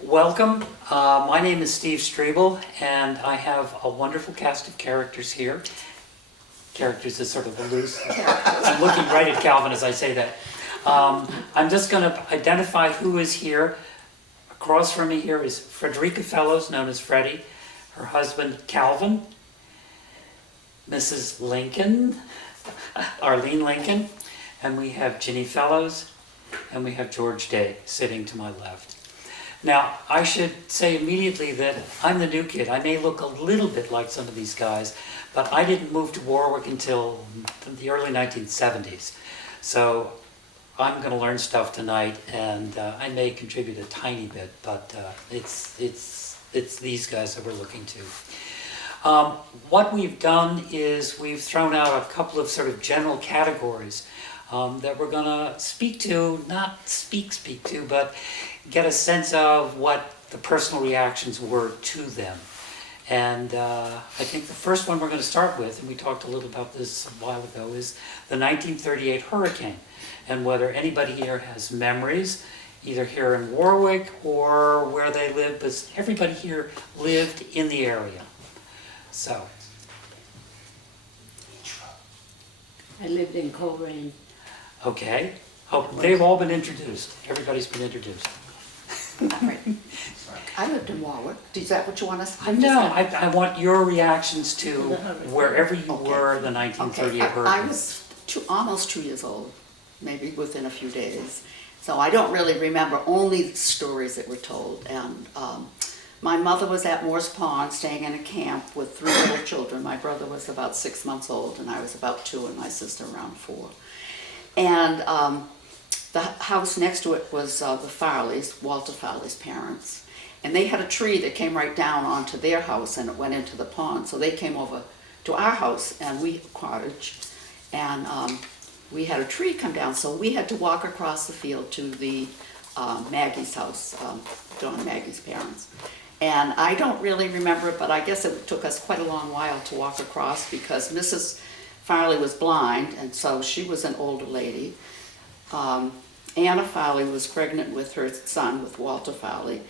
Welcome. My name is Steve Striebel, and I have a wonderful cast of characters here. Characters is sort of a loose. I'm looking right at Calvin as I say that. I'm just going to identify who is here. Across from me here is Frederica Fellows, known as Freddie, her husband Calvin, Mrs. Lincoln, Arline Lincoln, and we have Ginny Fellows, and we have George Day sitting to my left. Now, I should say immediately that I'm the new kid. I may look a little bit like some of these guys, but I didn't move to Warwick until the early 1970s. So I'm going to learn stuff tonight, and I may contribute a tiny bit, but it's these guys that we're looking to. What we've done is we've thrown out a couple of sort of general categories that we're going to speak to, not speak to, but get a sense of what the personal reactions were to them. And I think the first one we're going to start with, and we talked a little about this a while ago, is the 1938 hurricane, and whether anybody here has memories, either here in Warwick or where they live, but everybody here lived in the area. So. I lived in Coleraine. Okay. Oh, they've all been introduced. Everybody's been introduced. Right. I lived in Warwick. Is that what you want us to do? No, I want your reactions to wherever you were the 1938 hurricane. I was almost 2 years old, maybe within a few days. So I don't really remember, only stories that were told. And my mother was at Moore's Pond staying in a camp with 3 little children. My brother was about 6 months old, and I was about 2, and my sister around 4. And the house next to it was the Farleys, Walter Farley's parents. And they had a tree that came right down onto their house, and it went into the pond. So they came over to our house, and we cottage, and we had a tree come down. So we had to walk across the field to the Maggie's house, John and Maggie's parents. And I don't really remember it, but I guess it took us quite a long while to walk across because Mrs. Farley was blind, and so she was an older lady. Anna Farley was pregnant with her son, with Walter Farley,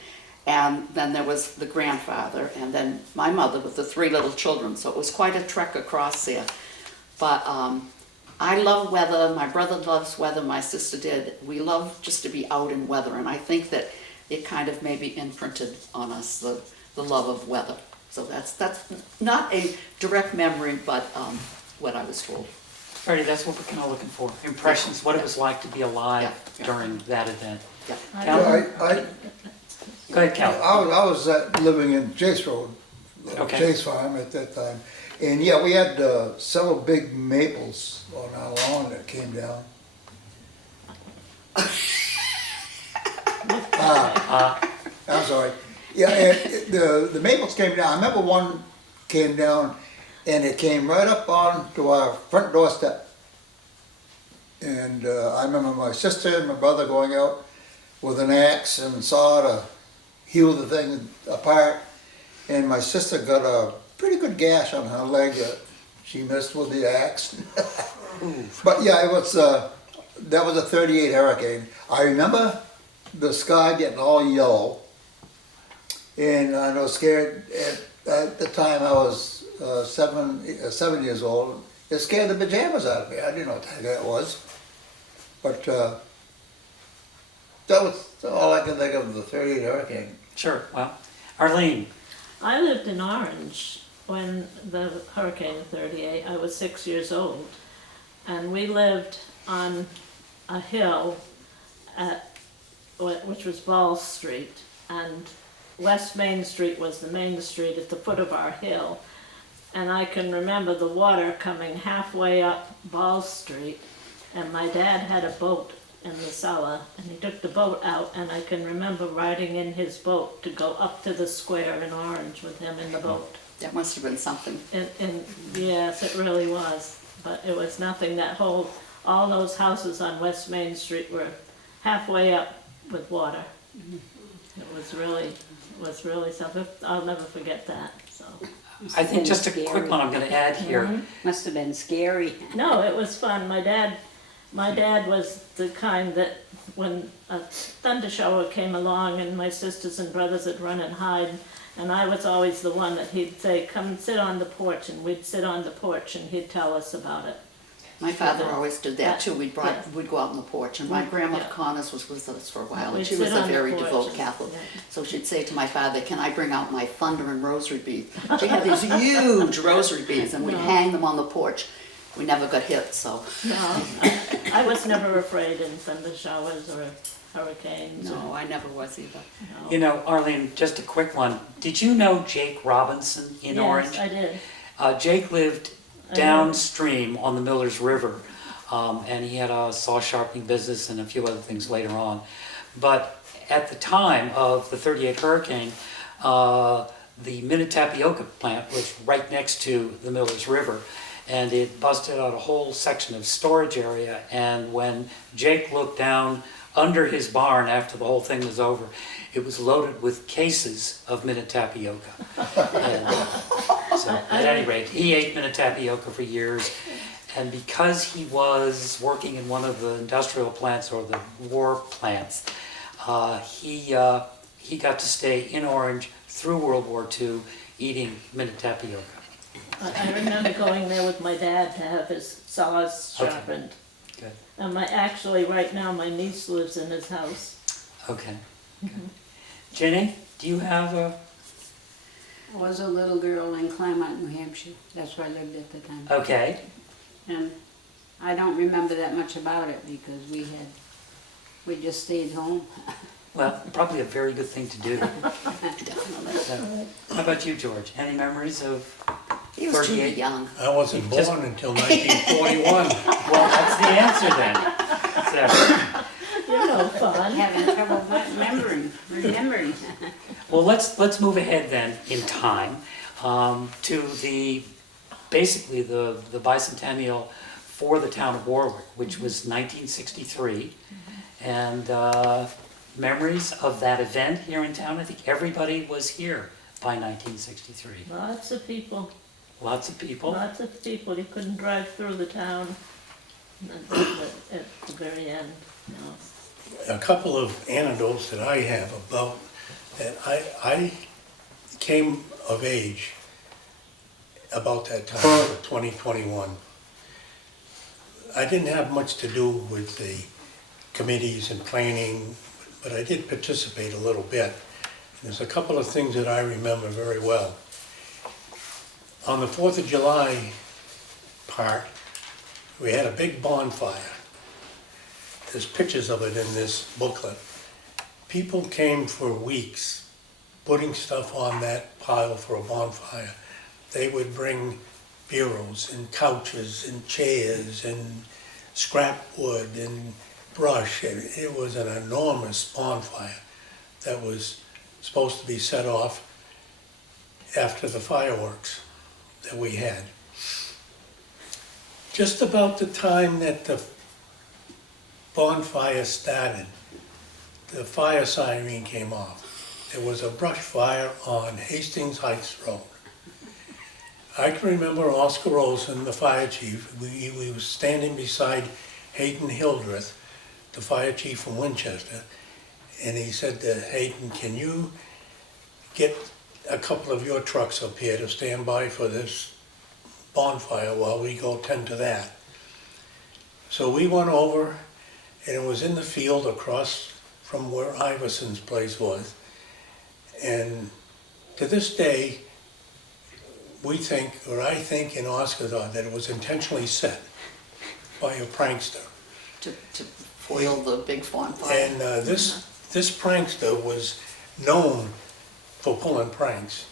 and then there was the grandfather, and then my mother with the 3 little children, so it was quite a trek across there. But I love weather, my brother loves weather, my sister did. We love just to be out in weather, and I think that it kind of maybe imprinted on us the love of weather. So that's not a direct memory, but what I was told. Freddie, that's what we're kind of looking for. Impressions, what it was like to be alive during that event. Yeah. Calvin? Go ahead, Calvin. I was living in Chase Road, Chase Farm at that time. And yeah, we had several big maples on our lawn that came down. I'm sorry. Yeah, and the maples came down. I remember one came down, and it came right up onto our front doorstep. And I remember my sister and my brother going out with an axe and saw to hew the thing apart. And my sister got a pretty good gash on her leg that she missed with the axe. But yeah, it was that was a 38 hurricane. I remember the sky getting all yellow, and I was scared. At the time, I was 7 years old. It scared the pajamas out of me. I didn't know what the heck that was. But that was all I can think of the 38 hurricane. Sure, well, Arline. I lived in Orange when the hurricane of 38, I was 6 years old. And we lived on a hill which was Ball Street, and West Main Street was the main street at the foot of our hill. And I can remember the water coming halfway up Ball Street, and my dad had a boat in the cellar, and he took the boat out, and I can remember riding in his boat to go up to the square in Orange with him in the boat. That must have been something. And yes, it really was. But it was nothing. All those houses on West Main Street were halfway up with water. It was really something. I'll never forget that. So. I think just a quick one I'm gonna add here. Must have been scary. No, it was fun. My dad was the kind that when a thunder shower came along and my sisters and brothers would run and hide, and I was always the one that he'd say, come and sit on the porch, and we'd sit on the porch and he'd tell us about it. My father always did that too. We'd Yeah. go out on the porch, and my grandmother Yeah. Connors was with us for a while, and We'd she was sit a on the very porch devout and- Catholic. yeah. So she'd say to my father, can I bring out my thunder and rosary beads? She had these huge rosary beads, and we'd No. hang them on the porch. We never got hit, so, No, I was never afraid in thunder showers or hurricanes. no, I never was either. No. You know, Arlene, just a quick one. Did you know Jake Robinson in Orange? Yes, I did. Jake lived I know. downstream on the Millers River, and he had a saw sharpening business and a few other things later on. But at the time of the '38 hurricane, the Minute-Tapioca plant was right next to the Millers River, and it busted out a whole section of storage area. And when Jake looked down under his barn after the whole thing was over, it was loaded with cases of Minute-Tapioca. And, so, at any rate, he ate Minute-Tapioca for years. And because he was working in one of the industrial plants or the war plants, he got to stay in Orange through World War II eating Minute-Tapioca. I remember going there with my dad to have his saws Okay. sharpened. Good. And actually, right now, my niece lives in his house. Okay. Ginny, do you have a... I was a little girl in Claremont, New Hampshire. That's where I lived at the time. Okay. And I don't remember that much about it because we just stayed home. Well, probably a very good thing to do. Definitely. So, how about you, George? Any memories of He was too 38? young. I wasn't Just- born until 1941. Well, that's the answer then. So, You're no I'm fun. having trouble remembering. well, let's move ahead then in time to basically the bicentennial for the town of Warwick, which was 1963, and memories of that event here in town. I think everybody was here by 1963. Lots of people, Lots of people. lots of people. You couldn't drive through the town at the very end, no. A couple of anecdotes that I have about that I came of age about that time, 2021. I didn't have much to do with the committees and planning, but I did participate a little bit. There's a couple of things that I remember very well. On the 4th of July part, we had a big bonfire. There's pictures of it in this booklet. People came for weeks putting stuff on that pile for a bonfire. They would bring bureaus and couches and chairs and scrap wood and brush. It was an enormous bonfire that was supposed to be set off after the fireworks that we had. Just about the time that the bonfire started, the fire siren came off. There was a brush fire on Hastings Heights Road. I can remember Oscar Olson, the fire chief. We were standing beside Hayden Hildreth, the fire chief from Winchester, and he said to Hayden, "Can you get a couple of your trucks up here to stand by for this bonfire while we go tend to that?" So we went over, and it was in the field across from where Iverson's place was. And to this day, we think, or I think in Oscar thought, that it was intentionally set by a prankster. To foil the big bonfire. And this prankster was known for pulling pranks.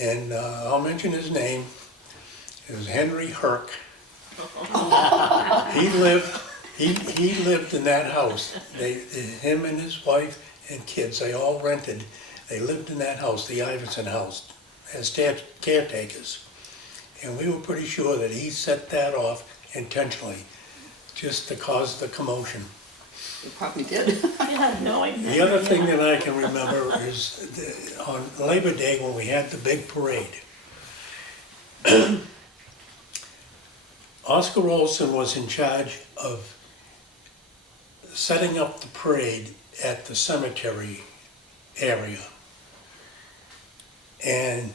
And I'll mention his name. It was Henry Herc. He lived in that house. Him and his wife and kids, they all rented. They lived in that house, the Iverson house, as caretakers. And we were pretty sure that he set that off intentionally, just to cause the commotion. You probably did. You had no idea. The other thing that I can remember is on Labor Day when we had the big parade. Oscar Olson was in charge of setting up the parade at the cemetery area. And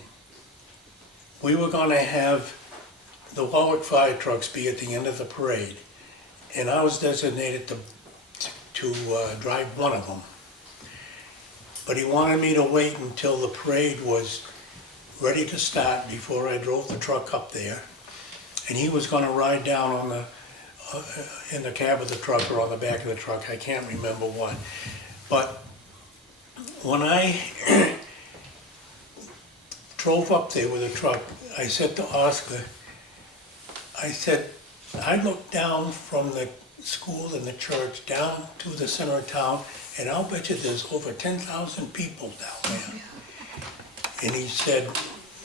we were gonna have the Warwick fire trucks be at the end of the parade. And I was designated to drive one of them. But he wanted me to wait until the parade was ready to start before I drove the truck up there. And he was gonna ride down on the, in the cab of the truck or on the back of the truck, I can't remember what. But when I drove up there with the truck, I said to Oscar, I said, I looked down from the school and the church down to the center of town, and I'll bet you there's over 10,000 people down there. And he said,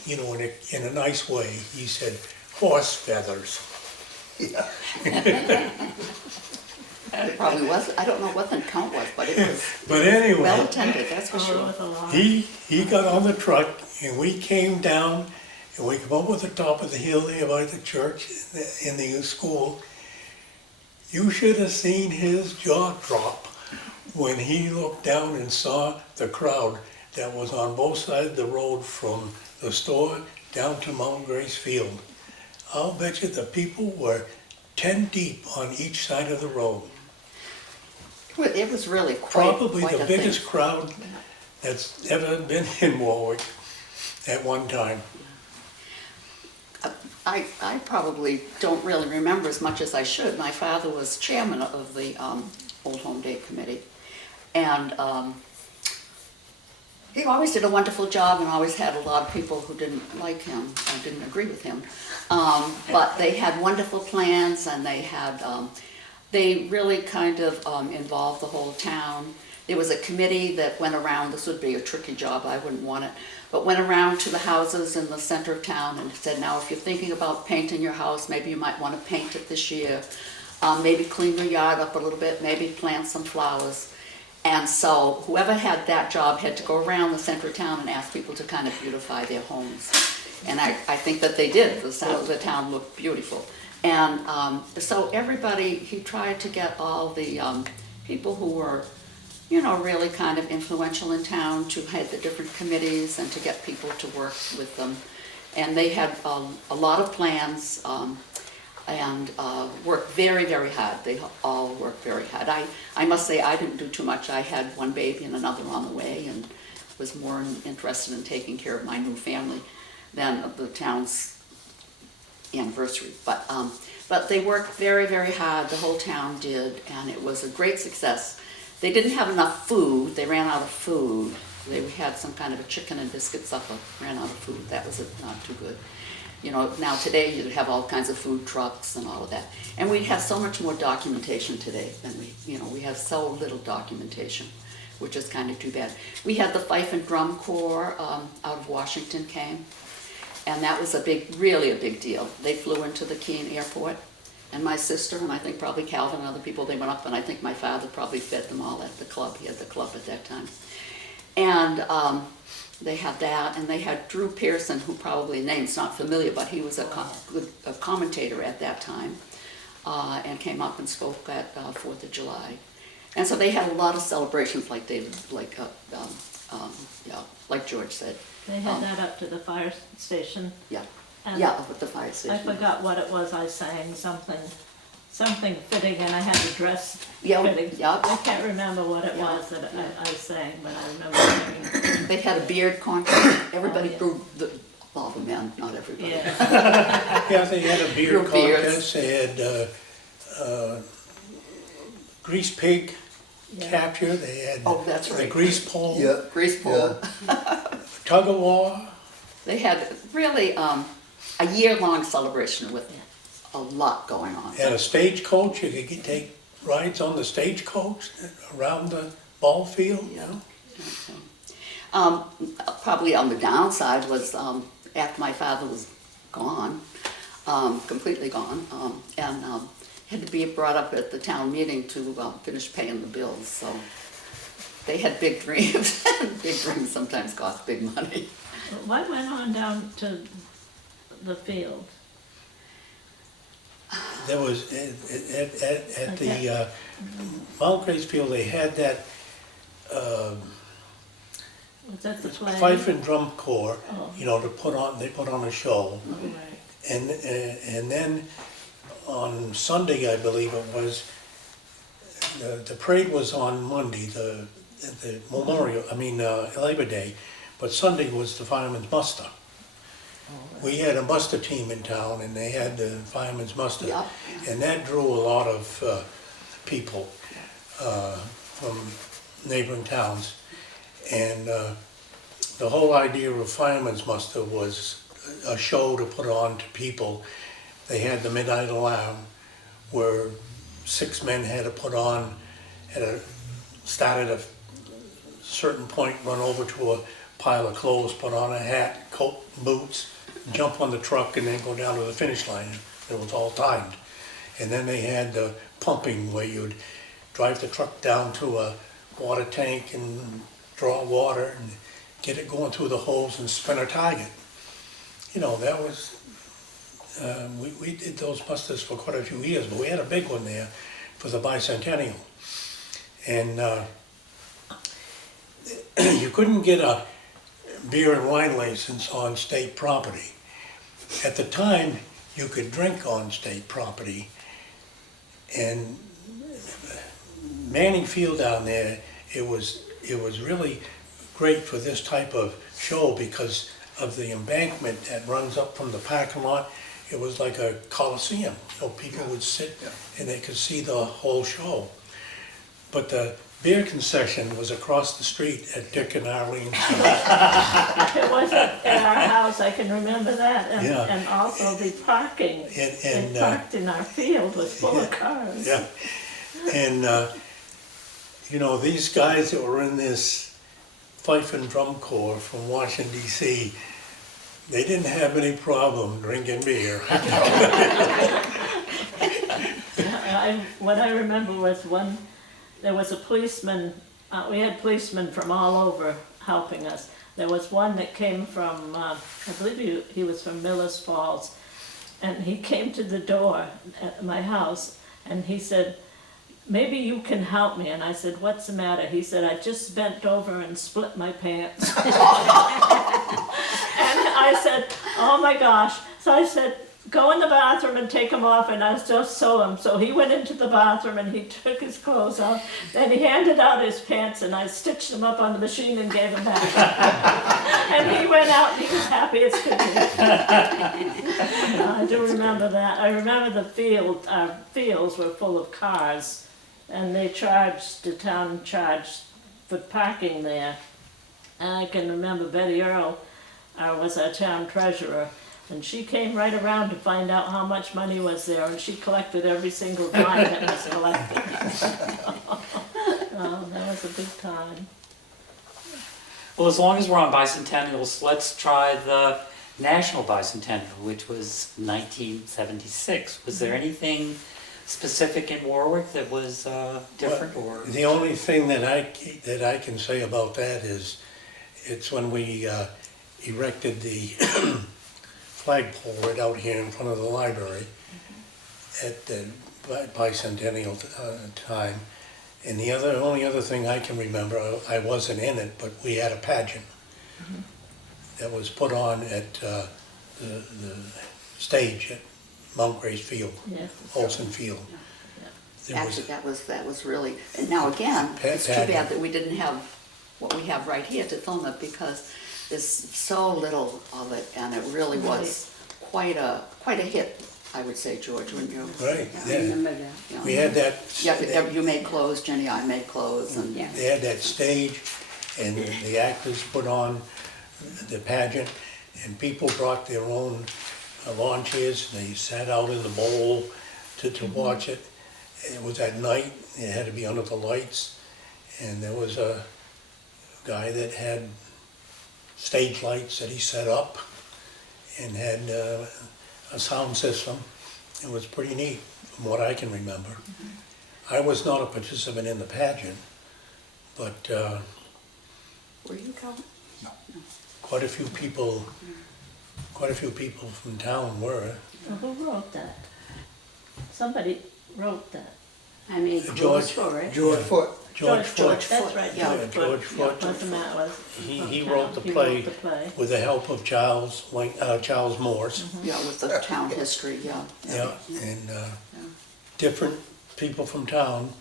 you know, in a nice way, he said, horse feathers. Yeah. It probably was, I don't know what the count was, but it was But anyway, well attended, that's for Oh, it sure. was a lot. he got on the truck and we came down and we come up with the top of the hill there by the church in the school. You should have seen his jaw drop when he looked down and saw the crowd that was on both sides of the road from the store down to Mount Grace Field. I'll bet you the people were 10 deep on each side of the road. It was really quite Probably quite the a thing. biggest crowd that's ever been in Warwick at one time. I probably don't really remember as much as I should. My father was chairman of the Old Home Day Committee. And he always did a wonderful job and always had a lot of people who didn't like him or didn't agree with him. But they had wonderful plans and they really kind of involved the whole town. There was a committee that went around, this would be a tricky job, I wouldn't want it, but went around to the houses in the center of town and said, now if you're thinking about painting your house, maybe you might want to paint it this year. Maybe clean your yard up a little bit, maybe plant some flowers. And so whoever had that job had to go around the center of town and ask people to kind of beautify their homes. And I think that they did, the town looked beautiful. And so everybody, he tried to get all the people who were, you know, really kind of influential in town to head the different committees and to get people to work with them. And they had a lot of plans and worked very, very hard. They all worked very hard. I must say I didn't do too much. I had one baby and another on the way and was more interested in taking care of my new family than of the town's anniversary. But they worked very, very hard. The whole town did, and it was a great success. They didn't have enough food. They ran out of food. They had some kind of a chicken and biscuit supper. Ran out of food. That was not too good. You know, now today you'd have all kinds of food trucks and all of that. And we have so much more documentation today than we have so little documentation, which is kind of too bad. We had the Fife and Drum Corps out of Washington came, and that was really a big deal. They flew into the Keene airport, and my sister, and I think probably Calvin and other people, they went up, and I think my father probably fed them all at the club. He had the club at that time. And they had that, and they had Drew Pearson, who probably name's not familiar, but he was a commentator at that time, and came up and spoke at 4th of July. And so they had a lot of celebrations like George said. They had that up to the fire station. Yeah, And yeah, up at the fire I station. forgot what it was I sang, something fitting, and I had to dress Yeah, fitting. yeah. I can't remember what it was that I sang, but I remember singing. They had a beard contest. Everybody Oh, yeah. grew, all the men, not everybody. Yeah. Yeah, they had a beer Your beers. contest, they had grease pig Yeah. capture, they had Oh, that's the right. grease pole, Yeah. Grease pole. tug of war. They had really a year-long celebration with a lot going on. Had a stagecoach, you could take rides on the stagecoach around the ball field. Yeah. Probably on the downside was after my father was gone, completely gone, and had to be brought up at the town meeting to finish paying the bills. So they had big dreams. Big dreams sometimes cost big money. What went on down to the field? There was, at the Mount Grace Field, they had that Was that the play? fife and drum corps, Oh. you know, they put on a show. Oh, right. And then on Sunday, I believe it was, the parade was on Monday, the memorial, Labor Day, but Sunday was the fireman's muster. We had a muster team in town, and they had the fireman's muster. Yep. And that drew a lot of people from neighboring towns. And the whole idea of fireman's muster was a show to put on to people. They had the midnight alarm, where 6 men had to put on, start at a certain point, run over to a pile of clothes, put on a hat, coat, boots, jump on the truck, and then go down to the finish line. It was all timed. And then they had the pumping, where you'd drive the truck down to a water tank and draw water and get it going through the hose and spin a target. You know, that was, we did those musters for quite a few years, but we had a big one there for the bicentennial. And you couldn't get a beer and wine license on state property. At the time, you could drink on state property. And Manning Field down there, it was really great for this type of show because of the embankment that runs up from the parking lot. It was like a coliseum. You know, people would sit and they could see the whole show. But the beer concession was across the street at Dick and Arlene's house. It wasn't at our house, I can remember that, Yeah. and also the parking. And They parked in our field was full of cars. Yeah, and you know, these guys that were in this fife and drum corps from Washington DC, they didn't have any problem drinking beer. What I remember was there was a policeman, we had policemen from all over helping us. There was one that came from, I believe he was from Millis Falls, and he came to the door at my house, and he said, "Maybe you can help me." And I said, "What's the matter?" He said, "I just bent over and split my pants." And I said, "Oh my gosh." So I said, "Go in the bathroom and take them off," and I just sew them. So he went into the bathroom and he took his clothes off. Then he handed out his pants and I stitched them up on the machine and gave them back. And he went out and he was happy as could be. I do remember that. I remember the field, our fields were full of cars. And the town charged for parking there. And I can remember Betty Earle was our town treasurer, and she came right around to find out how much money was there, and she collected every single dime that was collected. Oh, that was a big time. Well, as long as we're on bicentennials, let's try the National Bicentennial, which was 1976. Was there anything specific in Warwick that was different, or? The only thing that I can say about that is, it's when we erected the flagpole right out here in front of the library at the bicentennial time. And the only other thing I can remember, I wasn't in it, but we had a pageant that was put on at the stage at Mount Grace Field, Yes. Olson Field. There was- Actually, that was really, and now again, it's too bad that we didn't have what we have right here to film it, because there's so little of it, and it really was quite a hit, I would say, George, wouldn't you? Right, I yeah. remember that. Yeah. We had that. Yeah, you made clothes, Jenny, I made clothes, and Yeah. They had that stage, and the actors put on the pageant, and people brought their own lawn chairs, and they sat out in the bowl to watch it. It was at night, it had to be under the lights, and there was a guy that had stage lights that he set up, and had a sound system. It was pretty neat, from what I can remember. I was not a participant in the pageant, but were you, Colin? quite a few people quite a few people from town were. Well, who wrote that? Somebody wrote that. I made George- rules for it. George Foote. George Foote, That's right, Yeah, George George Foote. Foote. Wasn't that was he from wrote town. the He play wrote the play. with the help of Charles Morse. Yeah, with the town history, yeah. Yeah, and different people from town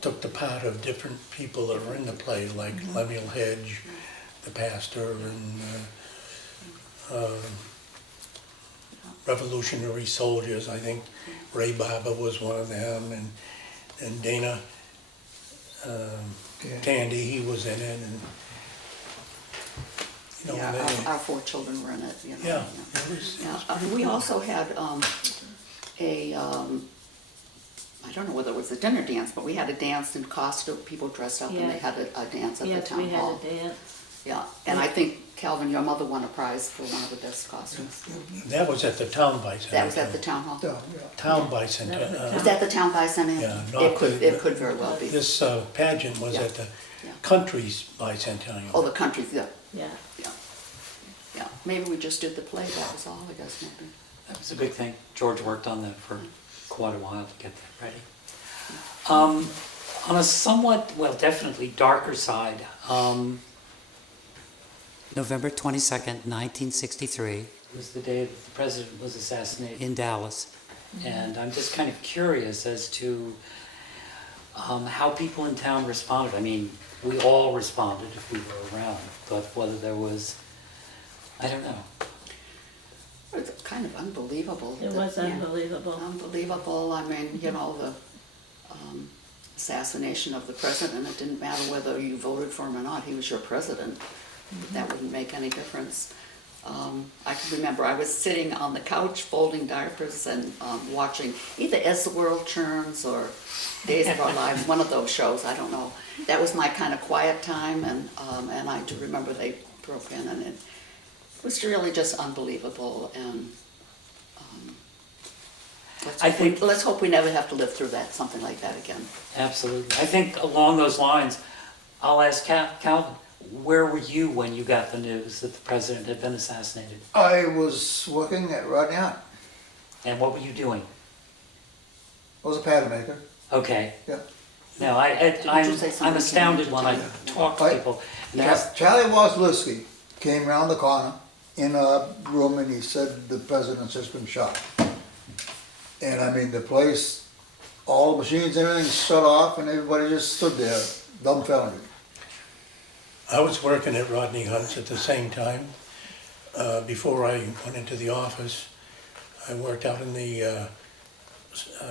took the part of different people that were in the play, like Lemuel Hedge, the pastor, and Revolutionary Soldiers. I think Ray Barber was one of them, and Dana Tandy, he was in it, and you know, Yeah, and they- our 4 children were in it, you know. yeah, it was Yeah, we also had I don't know whether it was a dinner dance, but we had a dance in costume, people dressed up and they Yeah. had a dance at the Yes, town we had hall. a dance. Yeah, and I think Calvin, your mother won a prize for one of the best costumes. that was at the town bicentennial. That was at the town hall? Yeah, yeah. Town That was bicentennial. Was that the town bicentennial? Yeah, not It could, the- it could very well be. This pageant was Yeah. at the Yeah. country's bicentennial. Oh, the country, yeah, Yeah. yeah. Yeah, maybe we just did the play, that was all, I guess, maybe. That was a big thing. George worked on that for quite a while to get that ready. On a somewhat, well, definitely darker side, November 22nd, 1963 was the day that the president was assassinated in Dallas. And I'm just kind of curious as to how people in town responded. I mean, we all responded if we were around, but whether there was, I don't know. It's kind of unbelievable. It that- was Yeah. unbelievable. Unbelievable, I mean, you know, the assassination of the president, it didn't matter whether you voted for him or not, he was your president. That wouldn't make any difference. I can remember I was sitting on the couch folding diapers and watching either As the World Turns or Days of Our Lives, one of those shows, I don't know. That was my kind of quiet time, and I do remember they broke in, and it was really just unbelievable, and let's hope we never have to live through that, something like that again. Absolutely. I think along those lines, I'll ask Calvin, where were you when you got the news that the president had been assassinated? I was working at Rodney Hunt. And what were you doing? I was a pattern maker, Okay. yeah. No, you say something, I'm astounded Ginny? when I talk to Right. people. And they're Charlie Wasilewski came around the corner in a room and he said the president's just been shot. And I mean, the place, all the machines, everything shut off and everybody just stood there dumbfounded. I was working at Rodney Hunt's at the same time. Before I went into the office, I worked out in the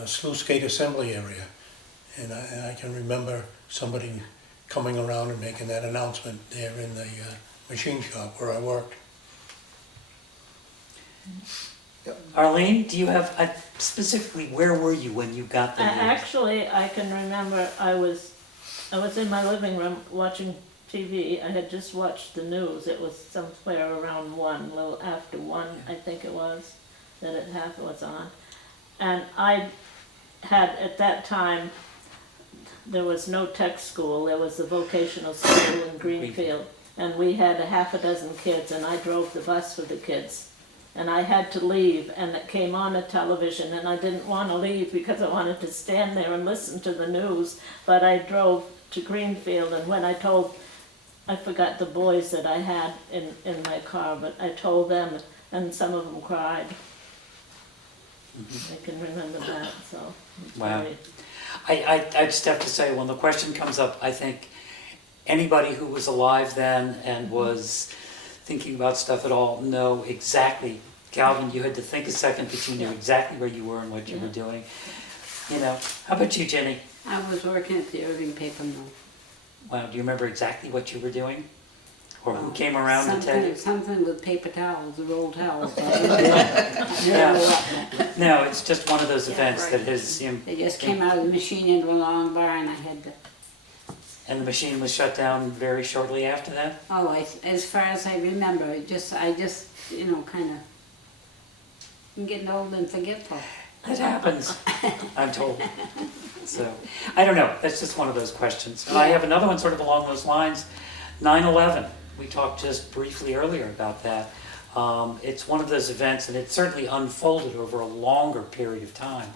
sluice gate assembly area. And I can remember somebody coming around and making that announcement there in the machine shop where I worked. Arlene, do you have, specifically, where were you when you got the news? Actually, I can remember I was in my living room watching TV. I had just watched the news. It was somewhere around 1, a little after 1, I think it was, that it was on. And I had, at that time, there was no tech school, there was the vocational school in Greenfield. And we had a half a dozen kids, and I drove the bus for the kids. And I had to leave, and it came on a television, and I didn't want to leave because I wanted to stand there and listen to the news. But I drove to Greenfield, and when I forgot the boys that I had in my car, but I told them, and some of them cried. I can remember that, so. it's Wow. very- I just have to say, when the question comes up, I think anybody who was alive then and was thinking about stuff at all know exactly. Calvin, you had to think a second, but you knew exactly where you were and what you were doing. You know, how about you, Ginny? I was working at the Irving paper mill. Wow, do you remember exactly what you were doing? Or who came around and tell you? Something with paper towels, the rolled towels. I never knew what that. No, it's just one of those Yeah, events right. that has, They just came out of the machine into a long bar and I had to, and the machine was shut down very shortly after that? as far as I remember, I just, you know, kind of, I'm getting old and forgetful. It happens, I'm told. So, I don't know, that's just one of those questions. And I have another one sort of along those lines. 9/11, we talked just briefly earlier about that. It's one of those events, and it certainly unfolded over a longer period of time.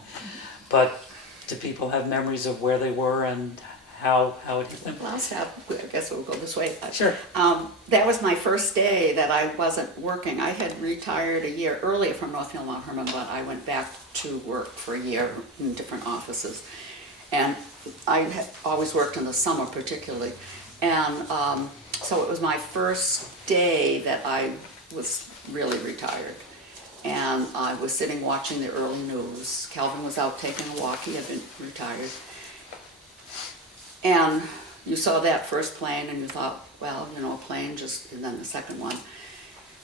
But do people have memories of where they were and how it hit them? Last have, I guess we'll go this way. Sure. That was my first day that I wasn't working. I had retired a year earlier from North Hill Mount Hermon, but I went back to work for a year in different offices. And I had always worked in the summer particularly. And so it was my first day that I was really retired. And I was sitting watching the early news. Calvin was out taking a walk, he had been retired. And you saw that first plane and you thought, well, you know, a plane just, and then the second one.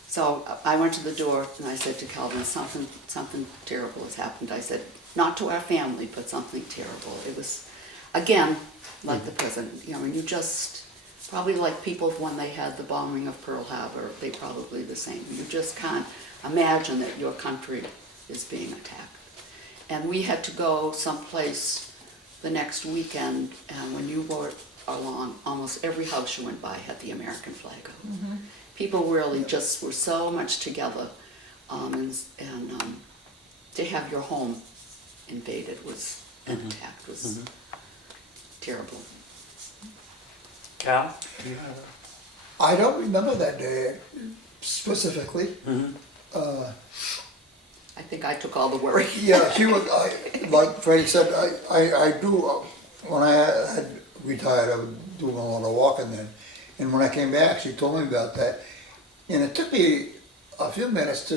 So I went to the door and I said to Calvin, something terrible has happened. I said, not to our family, but something terrible. It was, again, like the president, you know, and you just, probably like people when they had the bombing of Pearl Harbor, they probably the same. You just can't imagine that your country is being attacked. And we had to go someplace the next weekend, and when you were along, almost every house you went by had the American flag up. Mm-hmm. People really just were so much together, and to have your home invaded was, and attacked was terrible. Cal? Do you have I don't remember that day specifically. I think I took all the worry. Yeah, she was, like Freddie said, I do, when I had retired, I was doing a lot of walking then. And when I came back, she told me about that. And it took me a few minutes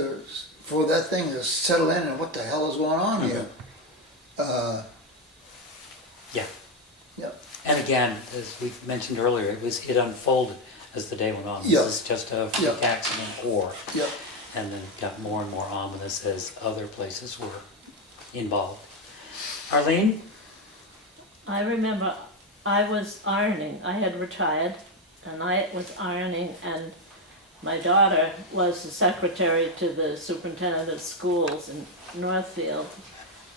for that thing to settle in and what the hell is going on here. Yeah. Yeah. And again, as we mentioned earlier, it unfolded as the day went on. Yeah. This is just a freak Yeah. accident or, Yep. and then it got more and more ominous as other places were involved. Arline? I remember I was ironing. I had retired and I was ironing, and my daughter was the secretary to the superintendent of schools in Northfield.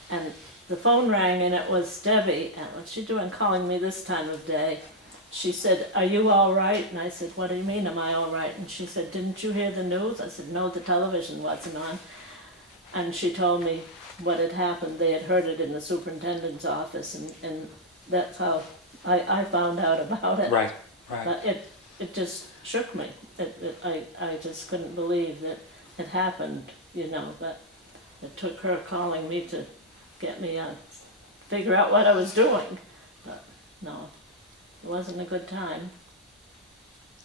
And the phone rang and it was Debbie. And what's she doing calling me this time of day? She said, "Are you all right?" And I said, "What do you mean, am I all right?" And she said, "Didn't you hear the news?" I said, "No, the television wasn't on." And she told me what had happened. They had heard it in the superintendent's office, and that's how I found out about it. Right, right. But it just shook me. I just couldn't believe that it happened, you know, that it took her calling me to get me figure out what I was doing. But no, it wasn't a good time.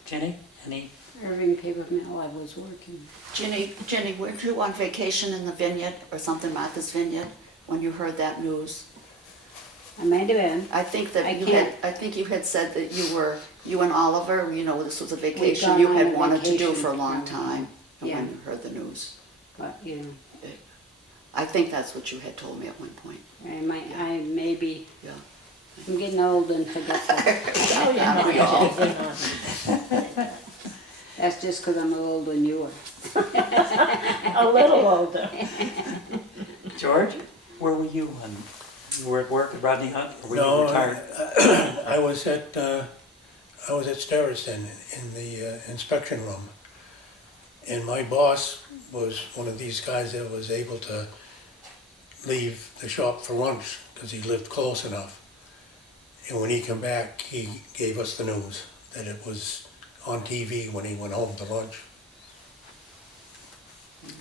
Ginny, any? Irving Paper Mill, I was working. Ginny, weren't you on vacation in the vineyard or something, Martha's Vineyard, when you heard that news? I might have been. I think that I I think you had said that you and Oliver, you know, this was a vacation gone you on had a wanted to do vacation for a long from- time, and yeah. when you heard the news. But, you know, I think that's what you had told me at one point, I maybe, yeah. I'm getting old and forget that. Oh, yeah, We all- That's just 'cause I'm a little older than you are. a little older. George, where were you when you were at work at Rodney Hunt, or were No, you retired? I was at Starriston in the inspection room. And my boss was one of these guys that was able to leave the shop for lunch because he lived close enough. And when he came back, he gave us the news that it was on TV when he went home to lunch.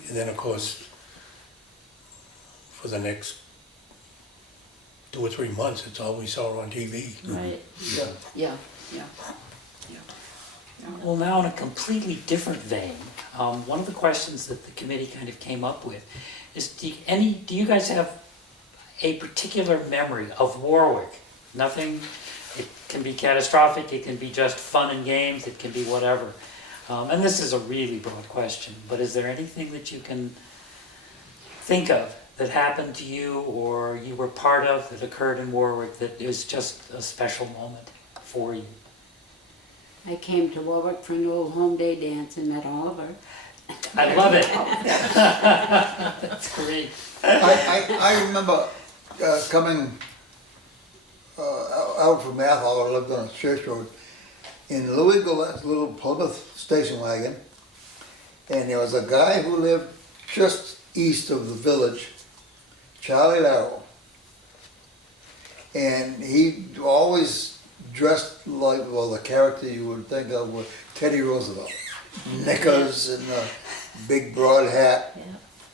And then, of course, for the next 2 or 3 months, it's all we saw on TV. Right. Yeah. Yeah, yeah. Well, now in a completely different vein, one of the questions that the committee kind of came up with is, do you guys have a particular memory of Warwick? Nothing, it can be catastrophic, it can be just fun and games, it can be whatever. And this is a really broad question, but is there anything that you can think of that happened to you or you were part of that occurred in Warwick that is just a special moment for you? I came to Warwick for an old home day dance and met Oliver. I love it. That's great. I remember coming out from Athol. I lived on a church road in Louis Goulet's little Plymouth station wagon, And there was a guy who lived just east of the village, Charlie Larrow. And he always dressed like, well, the character you would think of was Teddy Roosevelt. Knickers and a big broad hat. Yeah,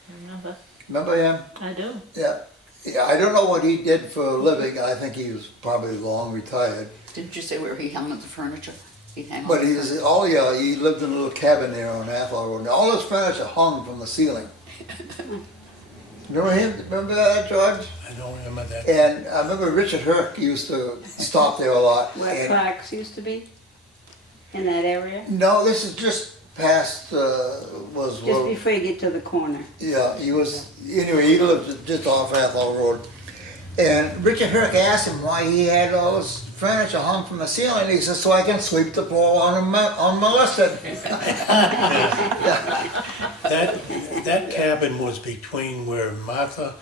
I remember. Remember him? I do. Yeah. Yeah, I don't know what he did for a living. I think he was probably long retired. Didn't you say where he hung up the furniture? He hung But up he the was, oh yeah, he lived in a little cabin there on Athol Road. All his furniture hung from the ceiling. Remember him? Remember that, George? I don't remember that. And I remember Richard Herc used to stop there a lot. Where And- Clark's used to be? In that area? No, this is just past, was, Just before you get to the corner. yeah, he was, anyway, he lived just off Athol Road. And Richard Herc asked him why he had all his furniture hung from the ceiling. He said, so I can sweep the floor unmolested. That cabin was between where Martha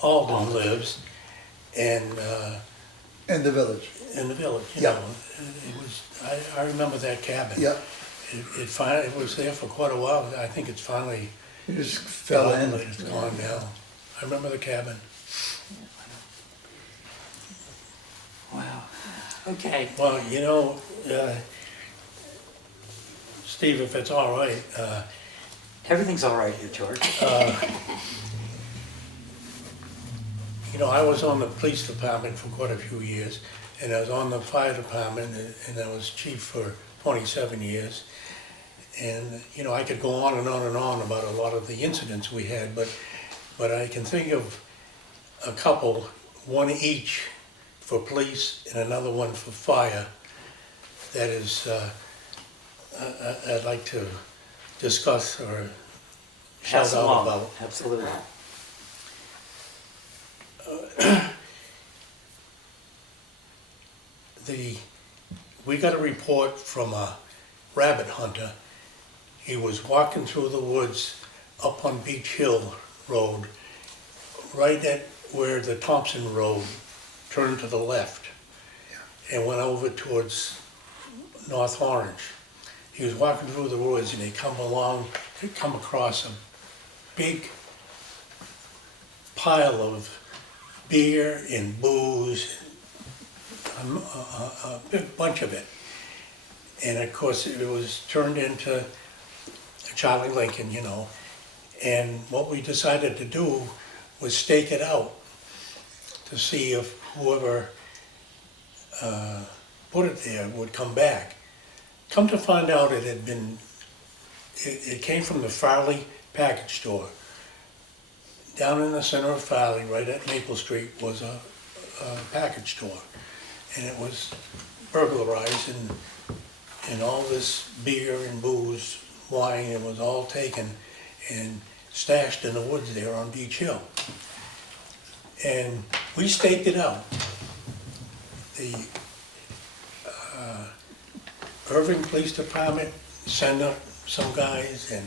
Alden lives and In the village. in the village, you Yeah. know. It was, I remember that cabin. Yeah, It finally, it was there for quite a while. I think it's finally he just fell in. It's gone now. I remember the cabin. Wow. Okay. Well, you know, Steve, if it's all right, Everything's all right here, George. you know, I was on the police department for quite a few years, and I was on the fire department, and I was chief for 27 years. And, you know, I could go on and on and on about a lot of the incidents we had, but I can think of a couple, one each for police and another one for fire, that is, I'd like to discuss or Pass shout out along. about. Absolutely. We got a report from a rabbit hunter. He was walking through the woods up on Beach Hill Road, right at where the Thompson Road turned to the left and went over towards North Orange. He was walking through the woods and he'd come across a big pile of beer and booze, a big bunch of it. And of course it was turned into Charlie Lincoln, you know. And what we decided to do was stake it out to see if whoever put it there would come back. Come to find out it came from the Farley package store. Down in the center of Farley, right at Maple Street, was a package store. And it was burglarized, and all this beer and booze, wine, it was all taken and stashed in the woods there on Beach Hill. And we staked it out. The Irving Police Department sent up some guys, and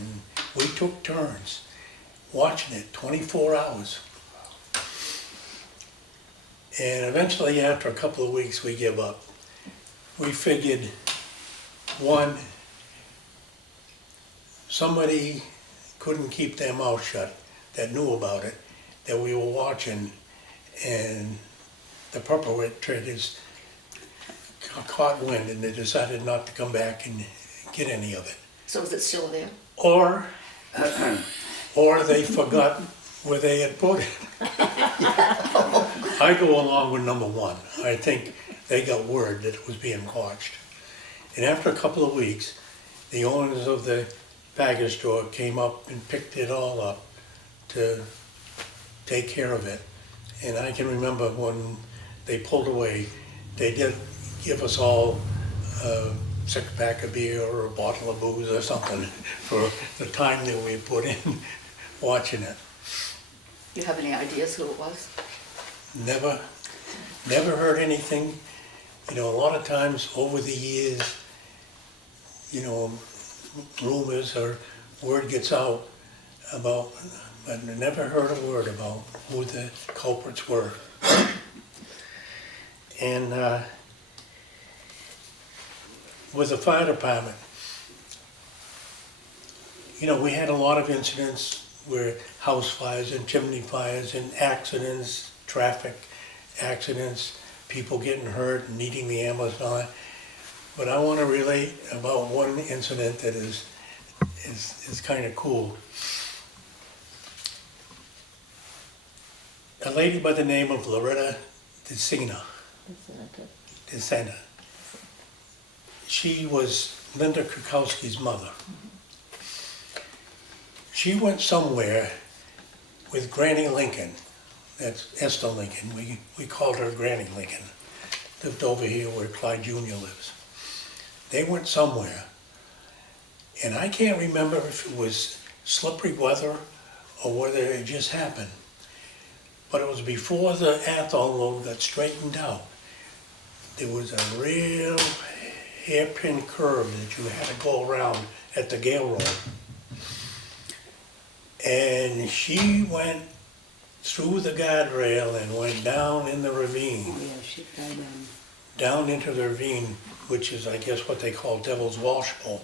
we took turns watching it 24 hours. And eventually, after a couple of weeks, we give up. We figured, one, somebody couldn't keep their mouth shut that knew about it, that we were watching, and the perpetrators caught wind and they decided not to come back and get any of it. So is it still there? Or they forgot where they had put it. I go along with number one. I think they got word that it was being watched. And after a couple of weeks, the owners of the package store came up and picked it all up to take care of it. And I can remember when they pulled away, they did give us all a six-pack of beer or a bottle of booze or something for the time that we put in watching it. You have any ideas who it was? Never heard anything. You know, a lot of times over the years, you know, rumors or word gets out about, but I never heard a word about who the culprits were. And with the fire department, you know, we had a lot of incidents where house fires and chimney fires and accidents, traffic accidents, people getting hurt and needing the ambulance and all that. But I want to relate about one incident that is kind of cool. A lady by the name of Loretta DeSena. She was Linda Krakowski's mother. She went somewhere with Granny Lincoln. That's Esther Lincoln. We called her Granny Lincoln. Lived over here where Clyde Jr. lives. They went somewhere, and I can't remember if it was slippery weather or whether it just happened. But it was before the Athol Road got straightened out. There was a real hairpin curve that you had to go around at the Gale Road. And she went through the guardrail and went down in the ravine. Oh, yeah, she fell down. Down into the ravine, which is, I guess, what they call Devil's Washbowl.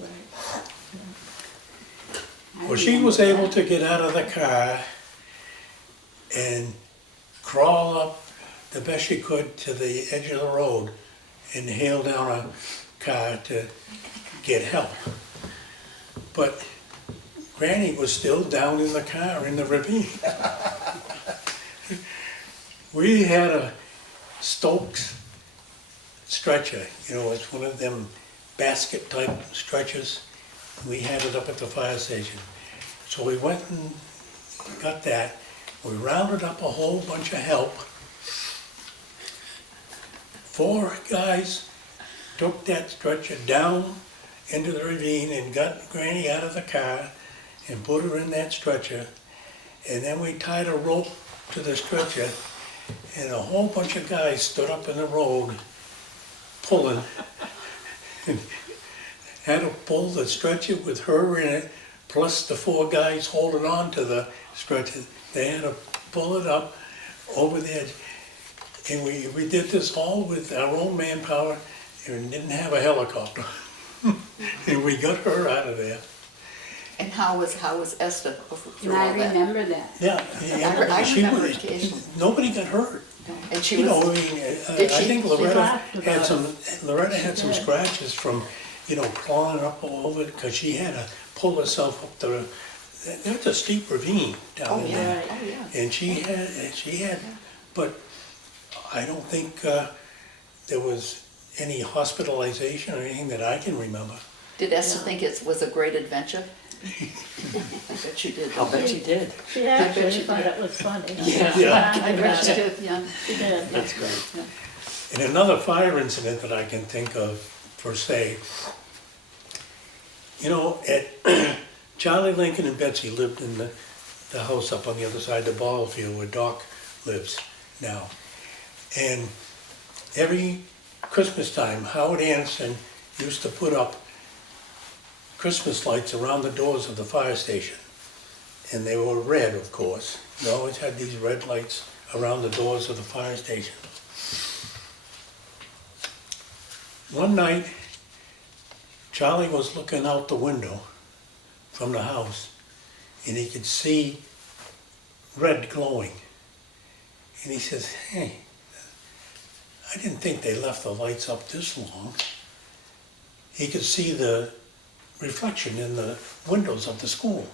Well, she was able to get out of the car and crawl up the best she could to the edge of the road and hail down a car to get help. But Granny was still down in the car in the ravine. We had a Stokes stretcher, you know, it's one of them basket type stretchers. We had it up at the fire station. So we went and got that. We rounded up a whole bunch of help. 4 guys took that stretcher down into the ravine and got Granny out of the car and put her in that stretcher. And then we tied a rope to the stretcher, and a whole bunch of guys stood up in the road pulling. And had to pull the stretcher with her in it, plus the 4 guys holding on to the stretcher. They had to pull it up over the edge. And we did this all with our own manpower and didn't have a helicopter. And we got her out of there. And how was Esther through And I all that? remember that. Yeah. I she remember was- occasionally. Nobody got hurt. And she You know, I was, mean, Did I she- think She Loretta laughed about had it. some did. scratches from, you know, crawling up over it, because she had to pull herself up the, there's a steep ravine down oh in yeah, there. Right. oh yeah. And she had, but I don't think there was any hospitalization or anything that I can remember. Did Esther think it was a great adventure? I bet she did. I'll bet you did. She actually she thought did. it was funny. Yeah. I bet she did, yeah. She did. That's great. And another fire incident that I can think of, per se, you know, at Charlie Lincoln and Betsy lived in the house up on the other side of the ball field where Doc lives now. And every Christmas time, Howard Anderson used to put up Christmas lights around the doors of the fire station. And they were red, of course. They always had these red lights around the doors of the fire station. One night, Charlie was looking out the window from the house, and he could see red glowing. And he says, "Hey, I didn't think they left the lights up this long." He could see the reflection in the windows of the school.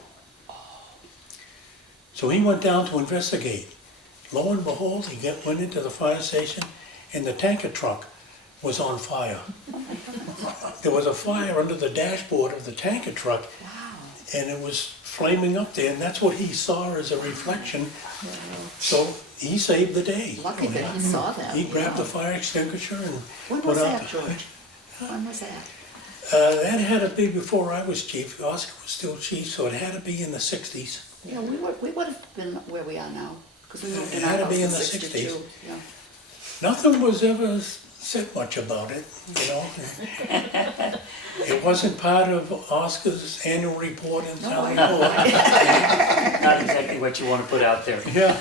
So he went down to investigate. Lo and behold, he went into the fire station, and the tanker truck was on fire. There was a fire under the dashboard of the tanker truck, and it was flaming up there, and that's what he saw as a reflection. So he saved the day. Lucky that he saw that. He grabbed the fire extinguisher and When put was out. that, George? When was that? That had to be before I was chief. Oscar was still chief, so it had to be in the 60s. Yeah, we would have been where we are now, because we moved in It our had to house be in in the 62. 60s. Yeah. Nothing was ever said much about it, you know. It wasn't part of Oscar's annual report and town report. Not exactly what you want to put out there. Yeah,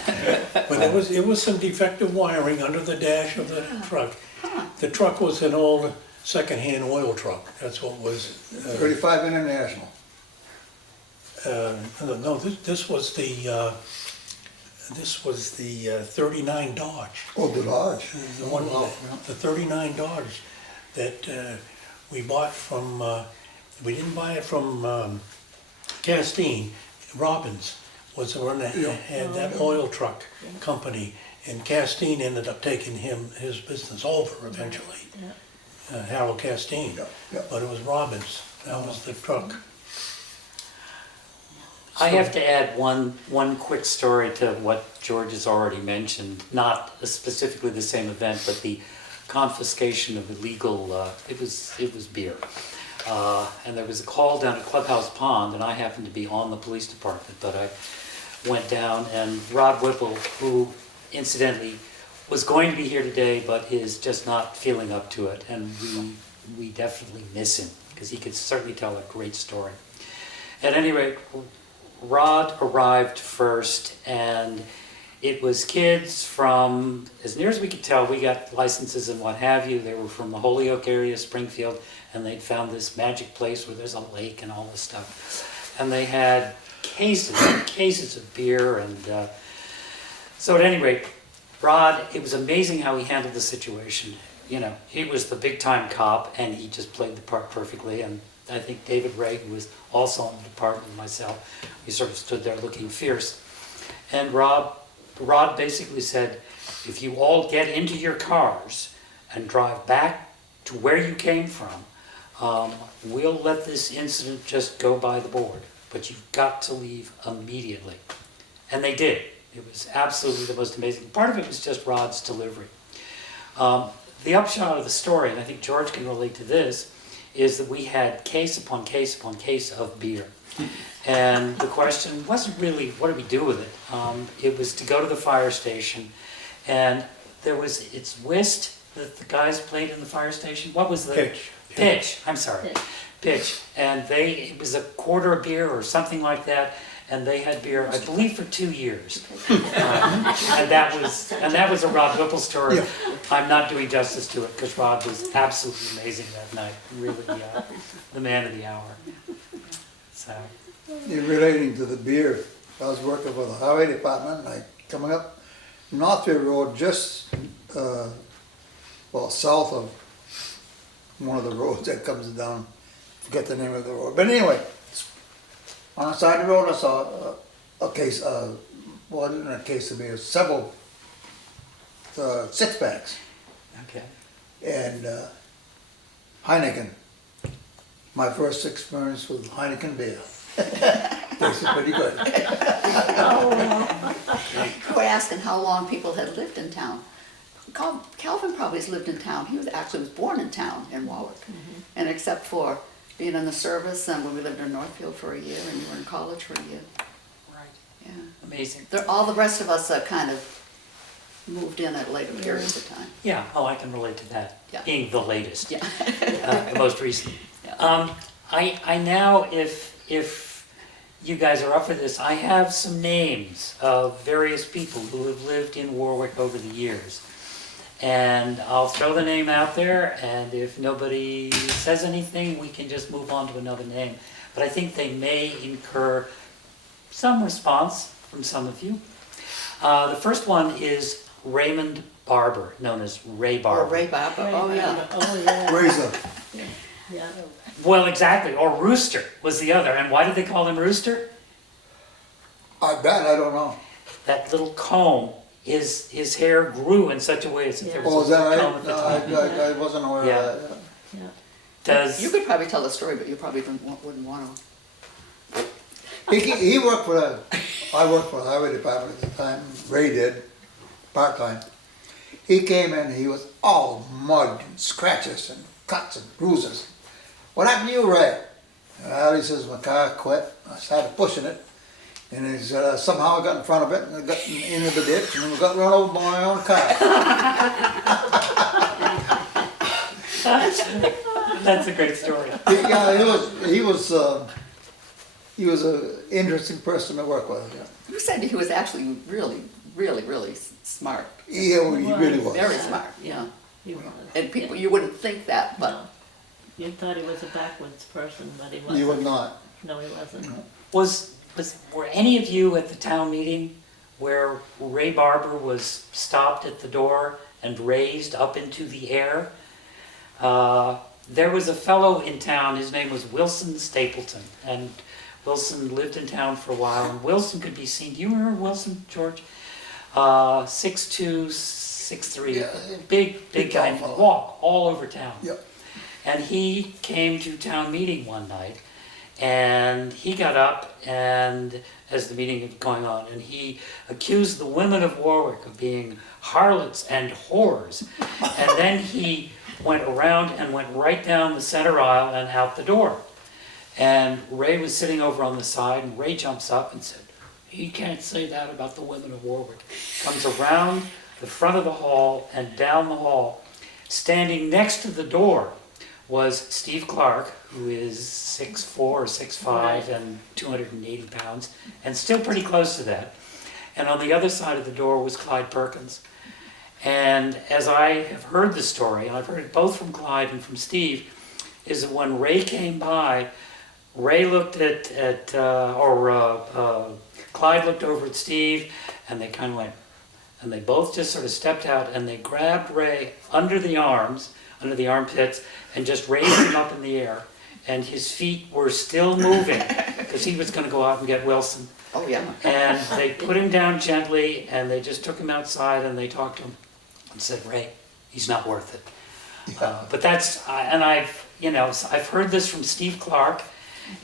but it was some defective wiring under the dash of the truck. The truck was an old secondhand oil truck. That's what was. 35 International. No, this was the 39 Dodge. Oh, the Dodge. The one, Wow. the 39 Dodge that we bought from, we didn't buy it from Castine. Robbins was the one that had that oil truck company, and Castine ended up taking his business over eventually. Harold Castine, Yeah. but it was Robbins, that was the truck. I have to add one quick story to what George has already mentioned, not specifically the same event, but the confiscation of illegal, it was beer. And there was a call down at Clubhouse Pond, and I happened to be on the police department, but I went down, and Rod Whipple, who incidentally was going to be here today, but is just not feeling up to it, and we definitely miss him, because he could certainly tell a great story. At any rate, Rod arrived first, and it was kids from, as near as we could tell, we got licenses and what have you. They were from the Holyoke area, Springfield, and they'd found this magic place where there's a lake and all this stuff. And they had cases and cases of beer, and so at any rate, Rod, it was amazing how he handled the situation. You know, he was the big time cop, and he just played the part perfectly, and I think David Ray, who was also in the department, and myself, we sort of stood there looking fierce. And Rod basically said, if you all get into your cars and drive back to where you came from, we'll let this incident just go by the board, but you've got to leave immediately. And they did. It was absolutely the most amazing. Part of it was just Rod's delivery. The upshot of the story, and I think George can relate to this, is that we had case upon case upon case of beer. And the question wasn't really, what do we do with it? It was to go to the fire station, and it's whist that the guys played in the fire station. What was the... Pitch. Pitch, I'm sorry. Pitch. And it was a quarter of beer or something like that, and they had beer, I believe, for 2 years. And that was a Rod Whipple story. Yeah. I'm not doing justice to it, because Rod was absolutely amazing that night. Really, the man of the hour. So, Relating to the beer, I was working for the highway department, and coming up Northfield Road, just, south of one of the roads that comes down, forget the name of the road, but anyway, on the side of the road I saw a case, well, it wasn't a case of beer, several six-packs, okay. and Heineken. My first experience with Heineken beer. Tasted pretty good. You were asking how long people had lived in town. Calvin probably has lived in town. He was born in town in Warwick. And except for being in the service and when we lived in Northfield for a year and you were in college for a year. Right. Yeah. Amazing. All the rest of us kind of moved in at later periods of time. Yeah, I can relate to that, Yeah. being the latest, Yeah. the most recent. Yeah. I now, if you guys are up for this, I have some names of various people who have lived in Warwick over the years. And I'll throw the name out there, and if nobody says anything, we can just move on to another name. But I think they may incur some response from some of you. The first one is Raymond Barber, known as Ray Barber. Or Ray Barber. Oh, yeah. Oh, yeah. Razor. Yeah. Well, exactly. Or Rooster was the other. And why did they call him Rooster? I bet, I don't know. That little comb, his hair grew in such a way as if there Oh, was is that a right? comb at the top. No, I wasn't aware Yeah. of that. Yeah. Does You could probably tell the story, but you probably wouldn't want to. He worked for I worked for the highway department at the time, Ray did, part-time. He came in, he was all mud and scratches and cuts and bruises. What happened to you, Ray? Well, he says, my car quit. I started pushing it. And he said, somehow I got in front of it and I got into the ditch and I got run over by my own car. that's a great story. Yeah, he was an interesting person to work with. Yeah. You said he was actually really, really, really smart. Yeah, he really was. Very smart, yeah. He was. And people, you wouldn't think that, but No. You thought he was a backwards person, but he wasn't. You would not. No, he wasn't. Were any of you at the town meeting where Ray Barber was stopped at the door and raised up into the air? There was a fellow in town, his name was Wilson Stapleton, and Wilson lived in town for a while, and Wilson could be seen, do you remember Wilson, George? 6'2", 6'3", Yeah. big guy, tall fellow. walk all over town. Yep. And he came to town meeting one night, and he got up, and as the meeting was going on, and he accused the women of Warwick of being harlots and whores. And then he went around and went right down the center aisle and out the door. And Ray was sitting over on the side, and Ray jumps up and said, "He can't say that about the women of Warwick." Comes around the front of the hall and down the hall. Standing next to the door was Steve Clark, who is 6'4" or 6'5" and 280 pounds, and still pretty close to that. And on the other side of the door was Clyde Perkins. And as I have heard the story, and I've heard it both from Clyde and from Steve, is that when Ray came by, Ray looked Clyde looked over at Steve, and they kind of went, and they both just sort of stepped out, and they grabbed Ray under the arms, under the armpits, and just raised him up in the air. And his feet were still moving, because he was going to go out and get Wilson. Oh, yeah. And they put him down gently, and they just took him outside, and they talked to him and said, "Ray, he's not worth it." But that's, and I've heard this from Steve Clark,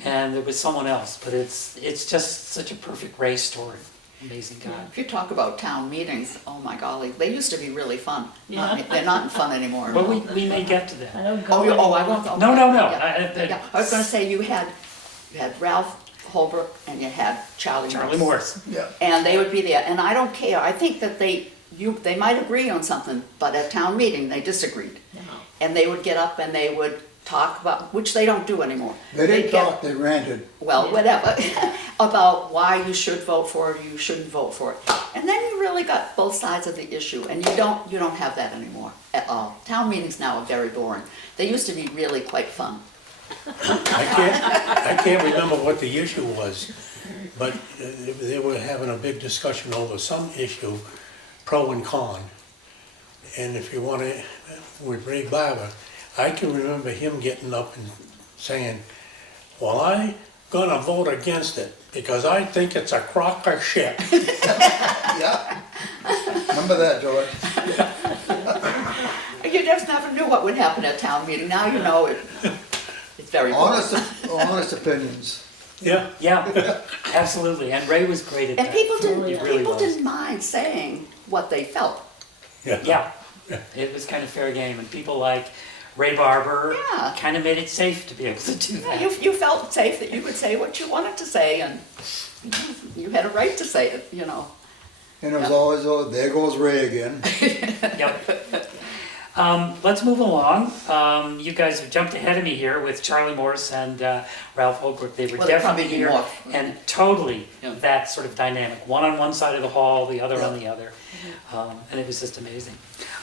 and there was someone else, but it's just such a perfect Ray story. Amazing guy. If you talk about town meetings, oh my golly, they used to be really fun. Yeah. They're not fun anymore. Well, we may get to that. I don't go. I won't. Okay. No. Yeah. I was going to say you had Ralph Holbrook and you had Charlie Morse. Yeah. and they would be there. And I don't care. I think that they might agree on something, but at town meeting they disagreed, No. and they would get up and they would talk about, which they don't do anymore. They didn't They'd get- talk, they ranted. well, Yeah. whatever, about why you should vote for it or you shouldn't vote for it. And then you really got both sides of the issue, and you don't have that anymore at all. Town meetings now are very boring. They used to be really quite fun. I can't remember what the issue was, but they were having a big discussion over some issue, pro and con. And if you want to, with Ray Barber, I can remember him getting up and saying, "Well, I'm gonna vote against it because I think it's a crock of shit." Yeah. Remember that, George? You just never knew what would happen at town meeting. Now you know it. It's very boring. Honest opinions. Yeah. Yeah, absolutely. And Ray was great at And that. people He really was. didn't mind saying what they felt. Yeah, it was kind of fair game, and people like Ray Barber Yeah. kind of made it safe to be able to do Yeah, that. you felt safe that you could say what you wanted to say, and you had a right to say it, you know. And it was always, "Oh, there goes Ray again." Yep. Let's move along. You guys have jumped ahead of me here with Charlie Morse and Ralph Holbrook. They were Well, they're definitely probably here, more. and totally Yeah. that sort of dynamic. One on one side of the hall, the other on Yeah. the other, and it was just amazing.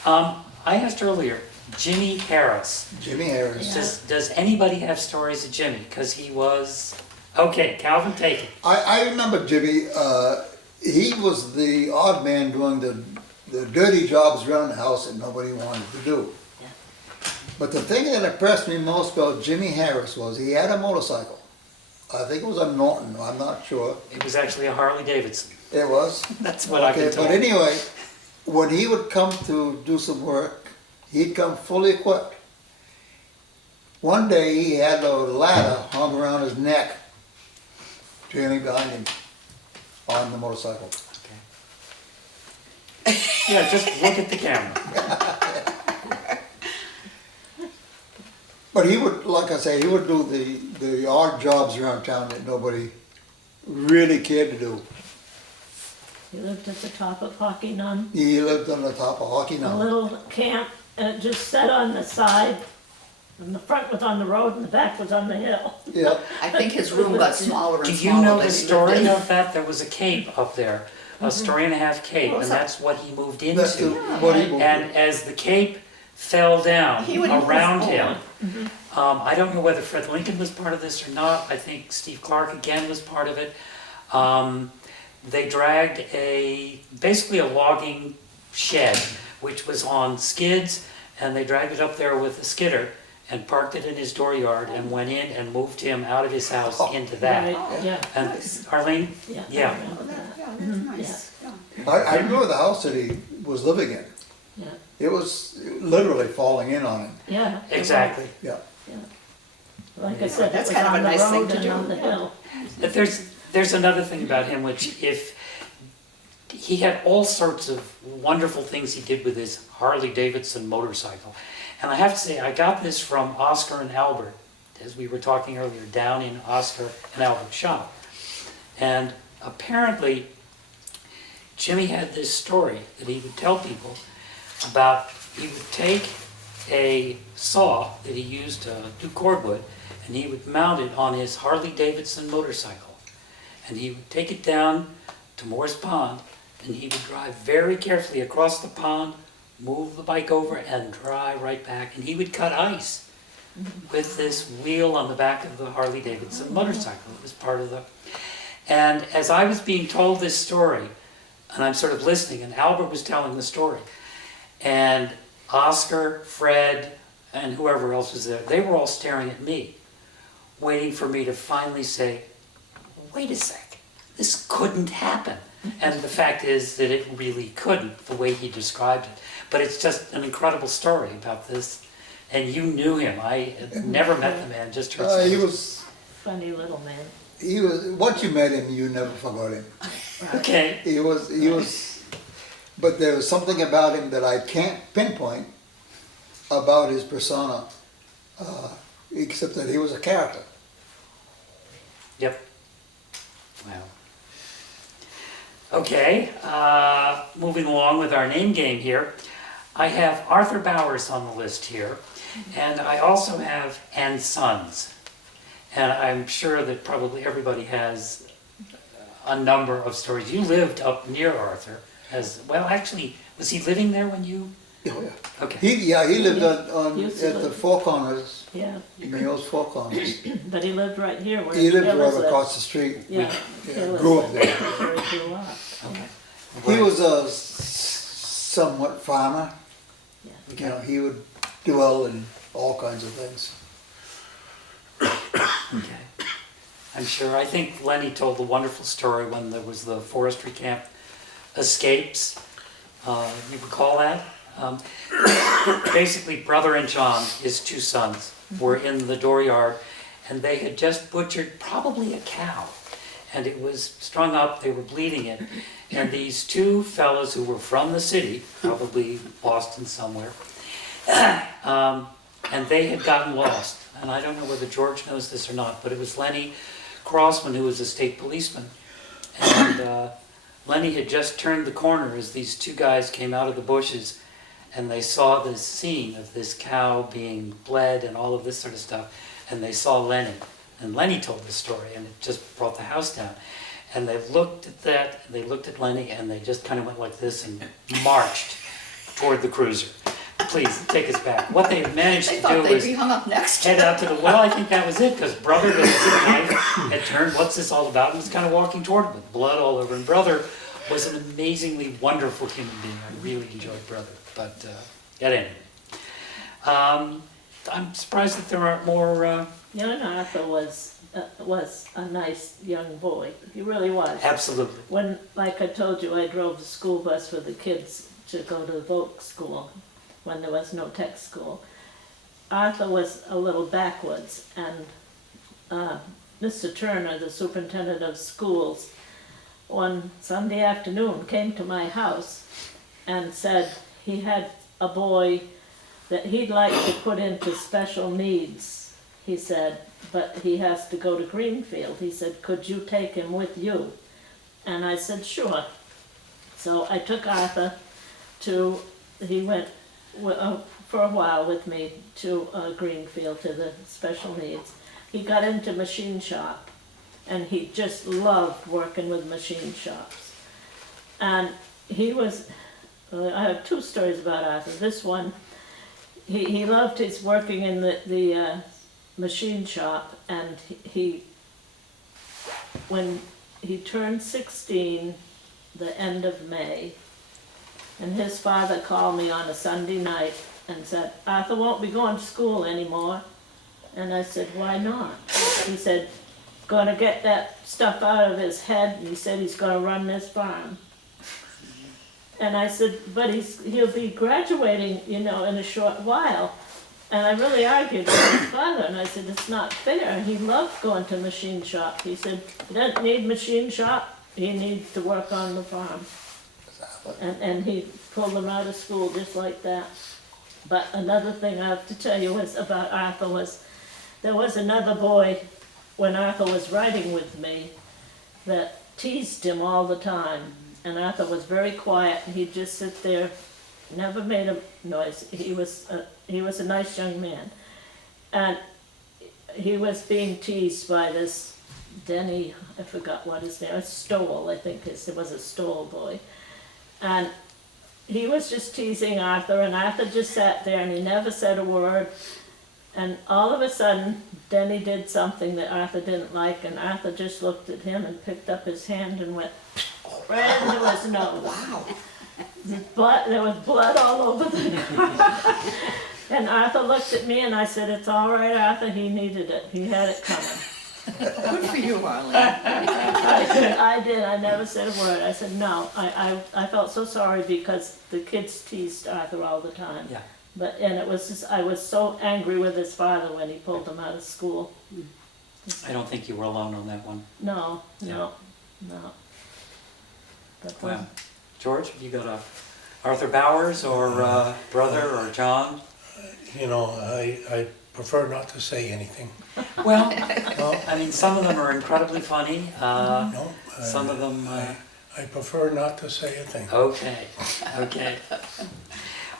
I asked earlier, Jimmy Harris. Jimmy Harris. Does anybody have stories of Jimmy? Because he was, okay, Calvin, take it. I remember Jimmy, he was the odd man doing the dirty jobs around the house that nobody wanted to do. Yeah. But the thing that impressed me most about Jimmy Harris was he had a motorcycle. I think it was a Norton, I'm not sure. It was actually a Harley Davidson. It was. That's what I've been Okay, told. but anyway, when he would come to do some work, he'd come fully equipped. One day he had a ladder hung around his neck, trailing behind him on the motorcycle. Okay. Yeah, just look at the camera. But he would, like I say, he would do the odd jobs around town that nobody really cared to do. He lived at the top of Hockey Nun, He lived on the top of Hockey a now. little camp, and it just sat on the side, and the front was on the road and the back was on the hill. Yeah, I think his room got smaller Do and you smaller. know as the he lived story in. of that? There was a cape up there, a story and a half cape, What and was that? that's what he moved that's the, into. what he moved. And as the cape fell down He would move around forward. him, I don't know whether Fred Lincoln was part of this or not. I think Steve Clark again was part of it. They dragged basically a logging shed, which was on skids, and they dragged it up there with a skidder and parked it in his dooryard and went in and moved him out of his house into that. Right, yeah, And Nice. Arlene? yeah. I Yeah. remember that. Yeah, that's nice, yeah. I remember the house that he was living in. Yeah, It was literally falling in on him, yeah. it was. Exactly. yeah. Like I said, it That's was kind of a on the nice thing road to and do, on the yeah. hill. But there's another thing about him, which if he had all sorts of wonderful things he did with his Harley Davidson motorcycle. And I have to say, I got this from Oscar and Albert, as we were talking earlier, down in Oscar and Albert's shop. And apparently, Jimmy had this story that he would tell people about. He would take a saw that he used to do cordwood, and he would mount it on his Harley Davidson motorcycle. And he would take it down to Moore's Pond, and he would drive very carefully across the pond, move the bike over, and drive right back. And he would cut ice with this wheel on the back of the Harley Davidson motorcycle. It was part of the... And as I was being told this story, and I'm sort of listening, and Albert was telling the story, and Oscar, Fred, and whoever else was there, they were all staring at me, waiting for me to finally say, wait a sec, this couldn't happen. And the fact is that it really couldn't, the way he described it. But it's just an incredible story about this. And you knew him. I had never met the man, just heard He stories. Funny little man. Once you met him, you never forgot him. Okay. He was, but there was something about him that I can't pinpoint about his persona, except that he was a character. Yep. Wow. Okay, moving along with our name game here. I have Arthur Bowers on the list here, and I also have and Sons. And I'm sure that probably everybody has a number of stories. You lived up near Arthur, well, actually, was he living there when you? Oh, yeah. Okay. He lived on Used to at the live. Four Corners, Yeah, Mayo's Four Corners. but he lived right here where He lived Phyllis right lived. across the street. Yeah. Yeah, Phyllis grew up lived there. where he grew up. Okay. He was a somewhat farmer. Yeah. You know, he would do well in all kinds of things. Okay. I'm sure. I think Lenny told the wonderful story when there was the forestry camp escapes. You recall that? Basically, Brother and John, his two sons, were in the dooryard, and they had just butchered probably a cow. And it was strung up, they were bleeding it. And these two fellows who were from the city, probably Boston somewhere, and they had gotten lost. And I don't know whether George knows this or not, but it was Lenny Crossman, who was a state policeman. And Lenny had just turned the corner as these two guys came out of the bushes, and they saw this scene of this cow being bled and all of this sort of stuff, and they saw Lenny. And Lenny told the story, and it just brought the house down. And they looked at that, they looked at Lenny, and they just kind of went like this and marched toward the cruiser. Please, take us back. What they managed They to thought do they'd was be hung up next. head out to the, well, I think that was it, because Brother with his knife had turned, what's this all about, and was kind of walking toward him with blood all over. And Brother was an amazingly wonderful human being. I really enjoyed Brother, but at any rate. I'm surprised that there aren't more, Young Arthur was a nice young boy. He really was. absolutely. When, like I told you, I drove the school bus with the kids to go to the Volk school when there was no tech school. Arthur was a little backwards, and Mr. Turner, the superintendent of schools, one Sunday afternoon came to my house and said he had a boy that he'd like to put into special needs, he said, but he has to go to Greenfield. He said, could you take him with you? And I said, sure. So I took Arthur he went for a while with me to Greenfield, to the special needs. He got into machine shop, and he just loved working with machine shops. And he was, I have two stories about Arthur. This one, he loved his working in the machine shop, and when he turned 16, the end of May, and his father called me on a Sunday night and said, Arthur won't be going to school anymore. And I said, why not? He said, gonna get that stuff out of his head, and he said he's gonna run this farm. And I said, but he'll be graduating, in a short while. And I really argued with his father, and I said, it's not fair. He loved going to machine shop. He said, he doesn't need machine shop, he needs to work on the farm. And he pulled him out of school just like that. But another thing I have to tell you about Arthur was, there was another boy when Arthur was riding with me that teased him all the time. And Arthur was very quiet, and he'd just sit there, never made a noise. He was a nice young man. And he was being teased by this Denny, I forgot what his name was, Stoll, I think it was a Stoll boy. And he was just teasing Arthur, and Arthur just sat there and he never said a word. And all of a sudden, Denny did something that Arthur didn't like, and Arthur just looked at him and picked up his hand and went right into his nose. Wow. There was blood all over the car. And Arthur looked at me and I said, it's all right, Arthur, he needed it. He had it coming. Good for you, Arline. I did. I never said a word. I said, no. I felt so sorry because the kids teased Arthur all the time. Yeah. And it was just, I was so angry with his father when he pulled him out of school. I don't think you were alone on that one. No. But, Well, George, have you got a Arthur Bowers or brother or John? I prefer not to say anything. Well, No, I mean, some of them are incredibly funny. no. Some of them. I prefer not to say a thing. Okay.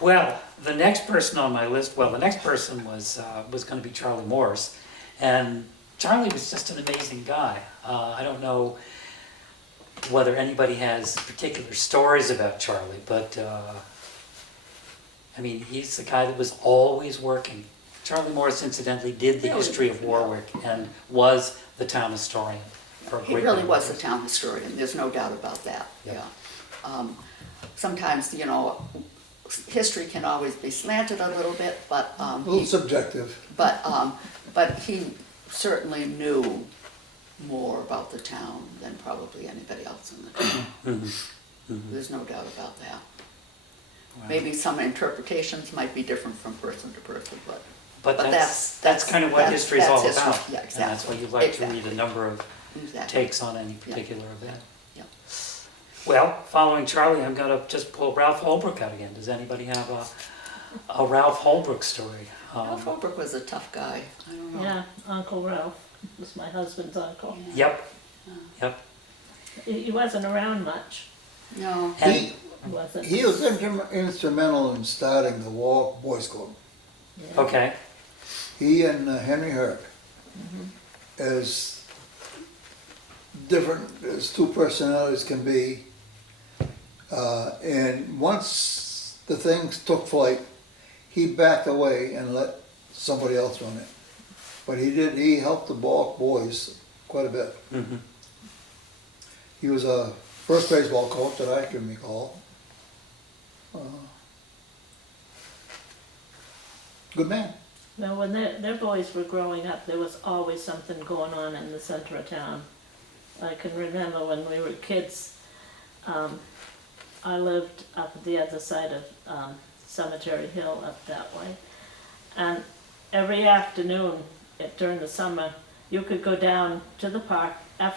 Well, the next person on my list. Well, the next person was going to be Charlie Morse, and Charlie was just an amazing guy. I don't know whether anybody has particular stories about Charlie, but I mean, he's the guy that was always working. Charlie Morse, incidentally, did the history of Warwick and was the town historian for a He great really many was years. a town historian, there's no doubt about that, Yeah. yeah. Sometimes, history can always be slanted a little bit, but, A little subjective. but he certainly knew more about the town than probably anybody else in the town. There's no doubt about that. Wow. Maybe some interpretations might be different from person to person, but But But that's kind of what history is all that's history. about. Yeah, And that's why exactly. you like to Exactly. read a number of exactly. takes on any particular event. Yeah. Well, following Charlie, I'm gonna just pull Ralph Holbrook out again. Does anybody have a Ralph Holbrook story? Ralph Holbrook was a tough guy. I don't know. yeah, Uncle Ralph was my husband's uncle. Yep. He wasn't around much, No. He, wasn't. he was instrumental in starting the Warwick Boys Club. Yeah. Okay. He and Henry Hurd, as different as two personalities can be, and once the things took flight, he backed away and let somebody else run it. But he helped the Warwick boys quite a bit. Mm-hmm. He was a first baseball coach that I can recall. Good man. Now, when their boys were growing up, there was always something going on in the center of town. I can remember when we were kids, I lived up the other side of Cemetery Hill up that way. And every afternoon during the summer, you could go down to the park,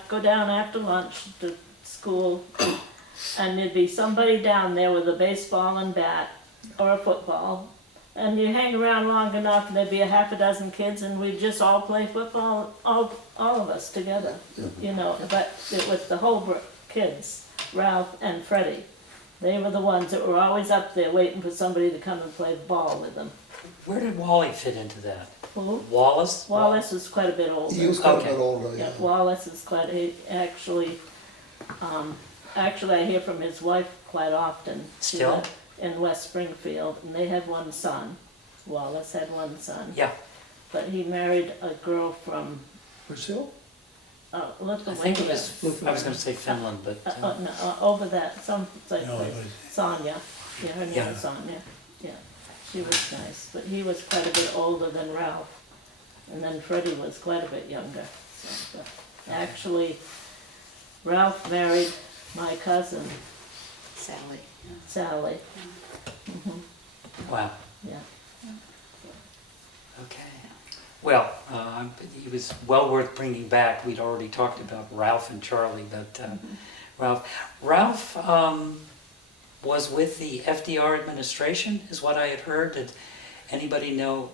go down after lunch to school, and there'd be somebody down there with a baseball and bat or a football. And you hang around long enough, and there'd be a half a dozen kids, and we'd just all play football, all of us together, But it was the Holbrook kids, Ralph and Freddie. They were the ones that were always up there waiting for somebody to come and play ball with them. Where did Wally fit into that? Who? Wallace? Wallace was quite a bit older. He was quite Okay. a bit older, Yeah, yeah. Wallace is actually, I hear from his wife quite often. She's Still? in West Springfield, and they had one son. Wallace had one son. Yeah. but he married a girl from Brazil? I Lithuania. think it was, I was gonna say Finland, but, No, over that, some place, No, it was- Sonia, yeah, her name Yeah. was Sonia, yeah, she was nice, but he was quite a bit older than Ralph, and then Freddie was quite a bit younger, so, but actually, Ralph married my cousin, Sally. Sally, wow, yeah. okay. Well, he was well worth bringing back. We'd already talked about Ralph and Charlie, but Ralph was with the FDR administration, is what I had heard. Did anybody know?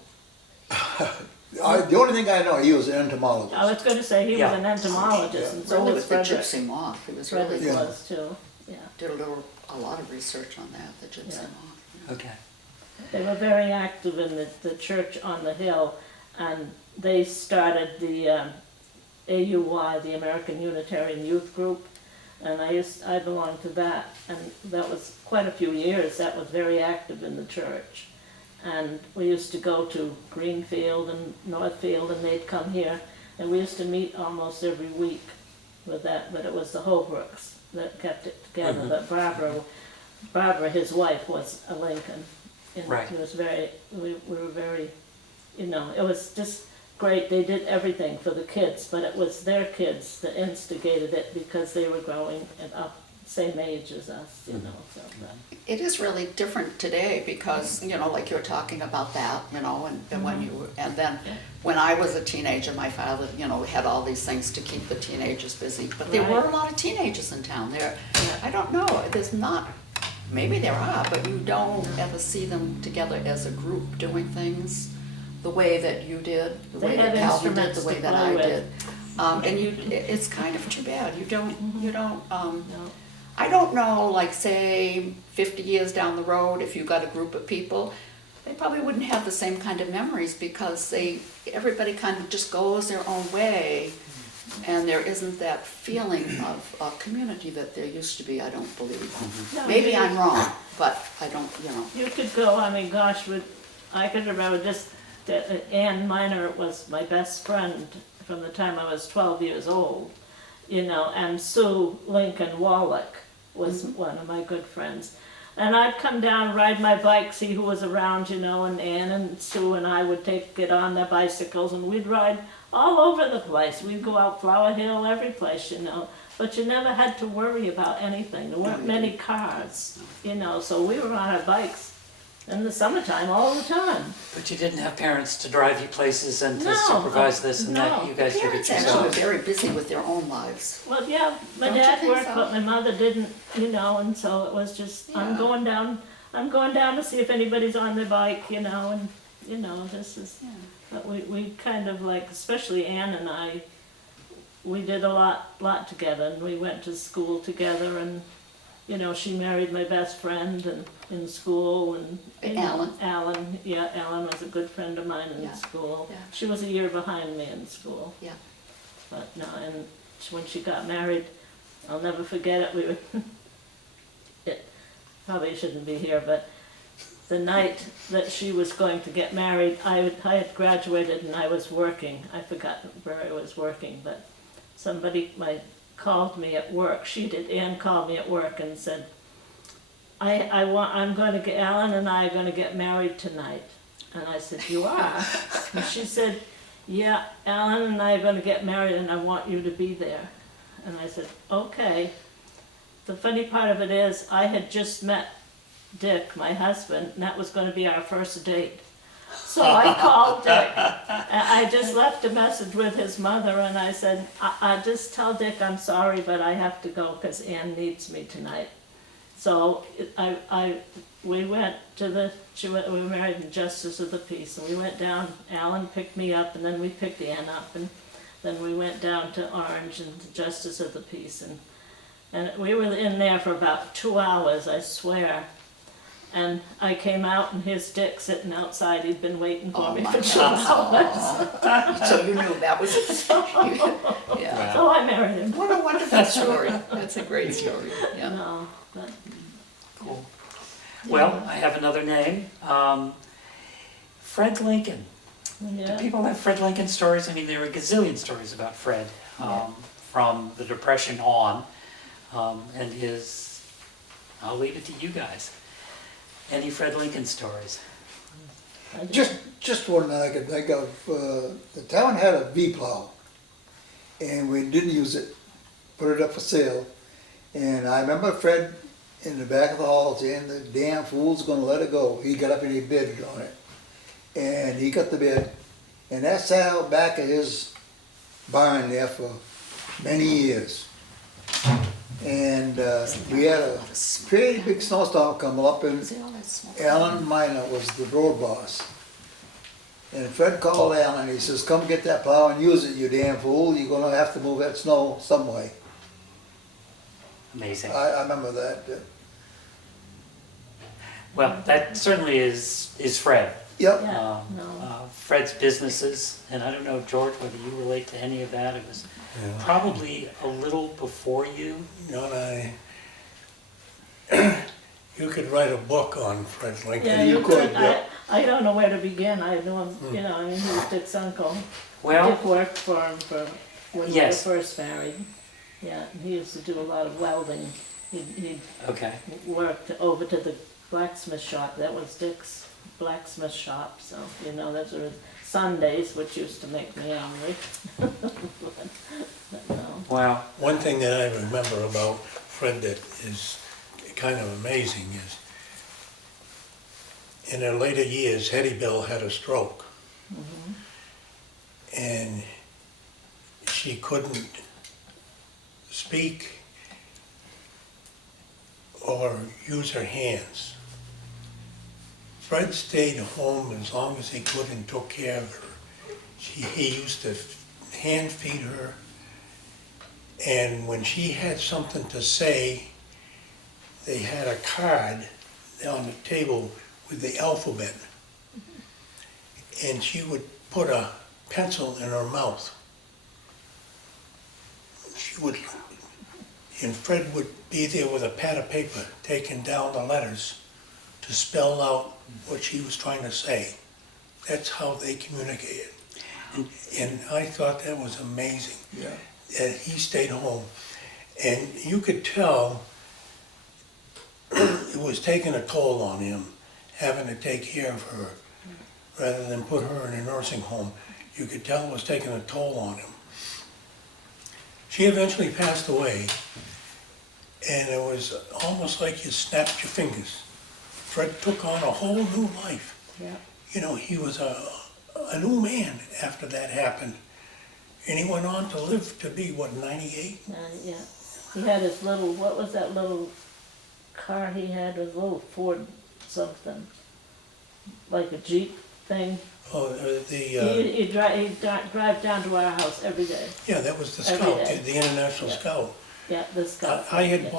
The only thing I know, he was an entomologist. I was gonna say, he was Yeah. an entomologist, and so Really was with the Frederick. gypsy moth, he was really, Frederick was too, yeah. did a lot of research on that, the gypsy Yeah. moth. Okay. They were very active in the church on the hill, and they started the AUY, the American Unitarian Youth Group, and I belonged to that, and that was quite a few years. That was very active in the church, and we used to go to Greenfield and Northfield, and they'd come here, and we used to meet almost every week with that. But it was the Holbrooks that kept it together. But Barbara, his wife, was a Lincoln. And Right. it was we were very, it was just great. They did everything for the kids, but it was their kids that instigated it because they were growing and up same age as us, so. It is really different today because, like you were talking about that, and when you were, and then when I was a teenager, my father, had all these things to keep the teenagers busy, but there were a lot of teenagers in town there. I don't know, there's not, maybe there are, but you don't ever see them together as a group doing things the way that you did, the They way had that Calvin did, instruments the way to that play I with. did. And it's kind of too bad, you don't, No. I don't know, like say 50 years down the road, if you got a group of people, they probably wouldn't have the same kind of memories because everybody kind of just goes their own way, and there isn't that feeling of community that there used to be, I don't believe. No, Maybe you- I'm wrong, but I don't, You could go, gosh, I could remember just that Ann Miner was my best friend from the time I was 12 years old, and Sue Lincoln Warwick was one of my good friends. And I'd come down, ride my bike, see who was around, and Ann and Sue and I would get on their bicycles and we'd ride all over the place. We'd go out Flower Hill, every place, but you never had to worry about anything. There weren't many cars, so we were on our bikes in the summertime all the time. But you didn't have parents to drive you places and to No, supervise this and that. no. You guys did it parents actually were yourselves. very busy with their own lives. Well, yeah, my Don't you dad think worked, so? but my mother didn't, and so it was just, I'm Yeah. going down to see if anybody's on their bike, and, this is, but we kind of especially Ann and I, we did a lot together, and we went to school together, and, she married my best friend and in school, and Alan? Alan was a good friend of mine in Yeah. school. Yeah. She was a year behind me in school. Yeah. But no, and when she got married, I'll never forget it. We were, it probably shouldn't be here, but the night that she was going to get married, I had graduated and I was working. I forgot where I was working, but somebody called me at work. She did. Ann called me at work and said, Alan and I are going to get married tonight. And I said, you are? And she said, yeah, Alan and I are going to get married and I want you to be there. And I said, okay. The funny part of it is I had just met Dick, my husband, and that was going to be our first date. So I called Dick. I just left a message with his mother and I said, I just tell Dick I'm sorry, but I have to go because Ann needs me tonight. So we went to we were married in Justice of the Peace, and we went down, Alan picked me up, and then we picked Ann up, and then we went down to Orange and to Justice of the Peace, and we were in there for about 2 hours, I swear. And I came out and here's Dick sitting outside, he'd been waiting for me my for 2 hours. So you knew that was it. Yeah. So I married him. What a wonderful story. That's a great story. Yeah. No, but Cool. Well, I have another name. Fred Lincoln. Do Yeah. people have Fred Lincoln stories? I mean, there are a gazillion stories about Fred, from the Depression on, and his, I'll leave it to you guys. Any Fred Lincoln stories? I do. Just one that I could think of, the town had a V-plow, and we didn't use it, put it up for sale. And I remember Fred in the back of the hall saying, the damn fool's gonna let it go. He got up and he bid on it. And he got the bid, and that sat out back of his barn there for many years. And we had a pretty big snowstorm come up, and See all that smoke? Alan Minor was the road boss. And Fred called Alan, he says, come get that plow and use it, you damn fool, you're gonna have to move that snow some way. Amazing. I remember that. Well, that certainly is Fred. Yep, Yeah, no. Fred's businesses, and I don't know, George, whether you relate to any of that. It was probably a little before you. You know, you could write a book on Fred Lincoln. Yeah, you you could, could, yeah. I don't know where to begin, I know him, you know, I mean, he was Dick's uncle. Well, Dick worked for him for, when they were Yes. first married. Yeah, he used to do a lot of welding. He okay. worked over to the blacksmith shop, that was Dick's blacksmith shop, so, you know, those were Sundays, which used to make me angry. But no. Wow. One thing that I remember about Fred that is kind of amazing is, in her later years, Hetty Bill had a stroke. And she couldn't speak or use her hands. Fred stayed home as long as he could and took care of her. He used to hand feed her, and when she had something to say, they had a card on the table with the alphabet, and she would put a pencil in her mouth. And Fred would be there with a pad of paper, taking down the letters to spell out what she was trying to say. That's how they communicated. And I thought that was amazing. yeah. And he stayed home. And you could tell it was taking a toll on him, having to take care of her, rather than put her in a nursing home. You could tell it was taking a toll on him. She eventually passed away, and it was almost like you snapped your fingers. Fred took on a whole new life. Yeah. You know, he was a new man after that happened. And he went on to live to be, what, 98? Yeah, he had his little, what was that little car he had, a little Ford something, like a Jeep thing. Oh, He'd drive down to our house every day. yeah, that was the Every Scout, day. the International Yeah. Scout. Yeah, this guy. I had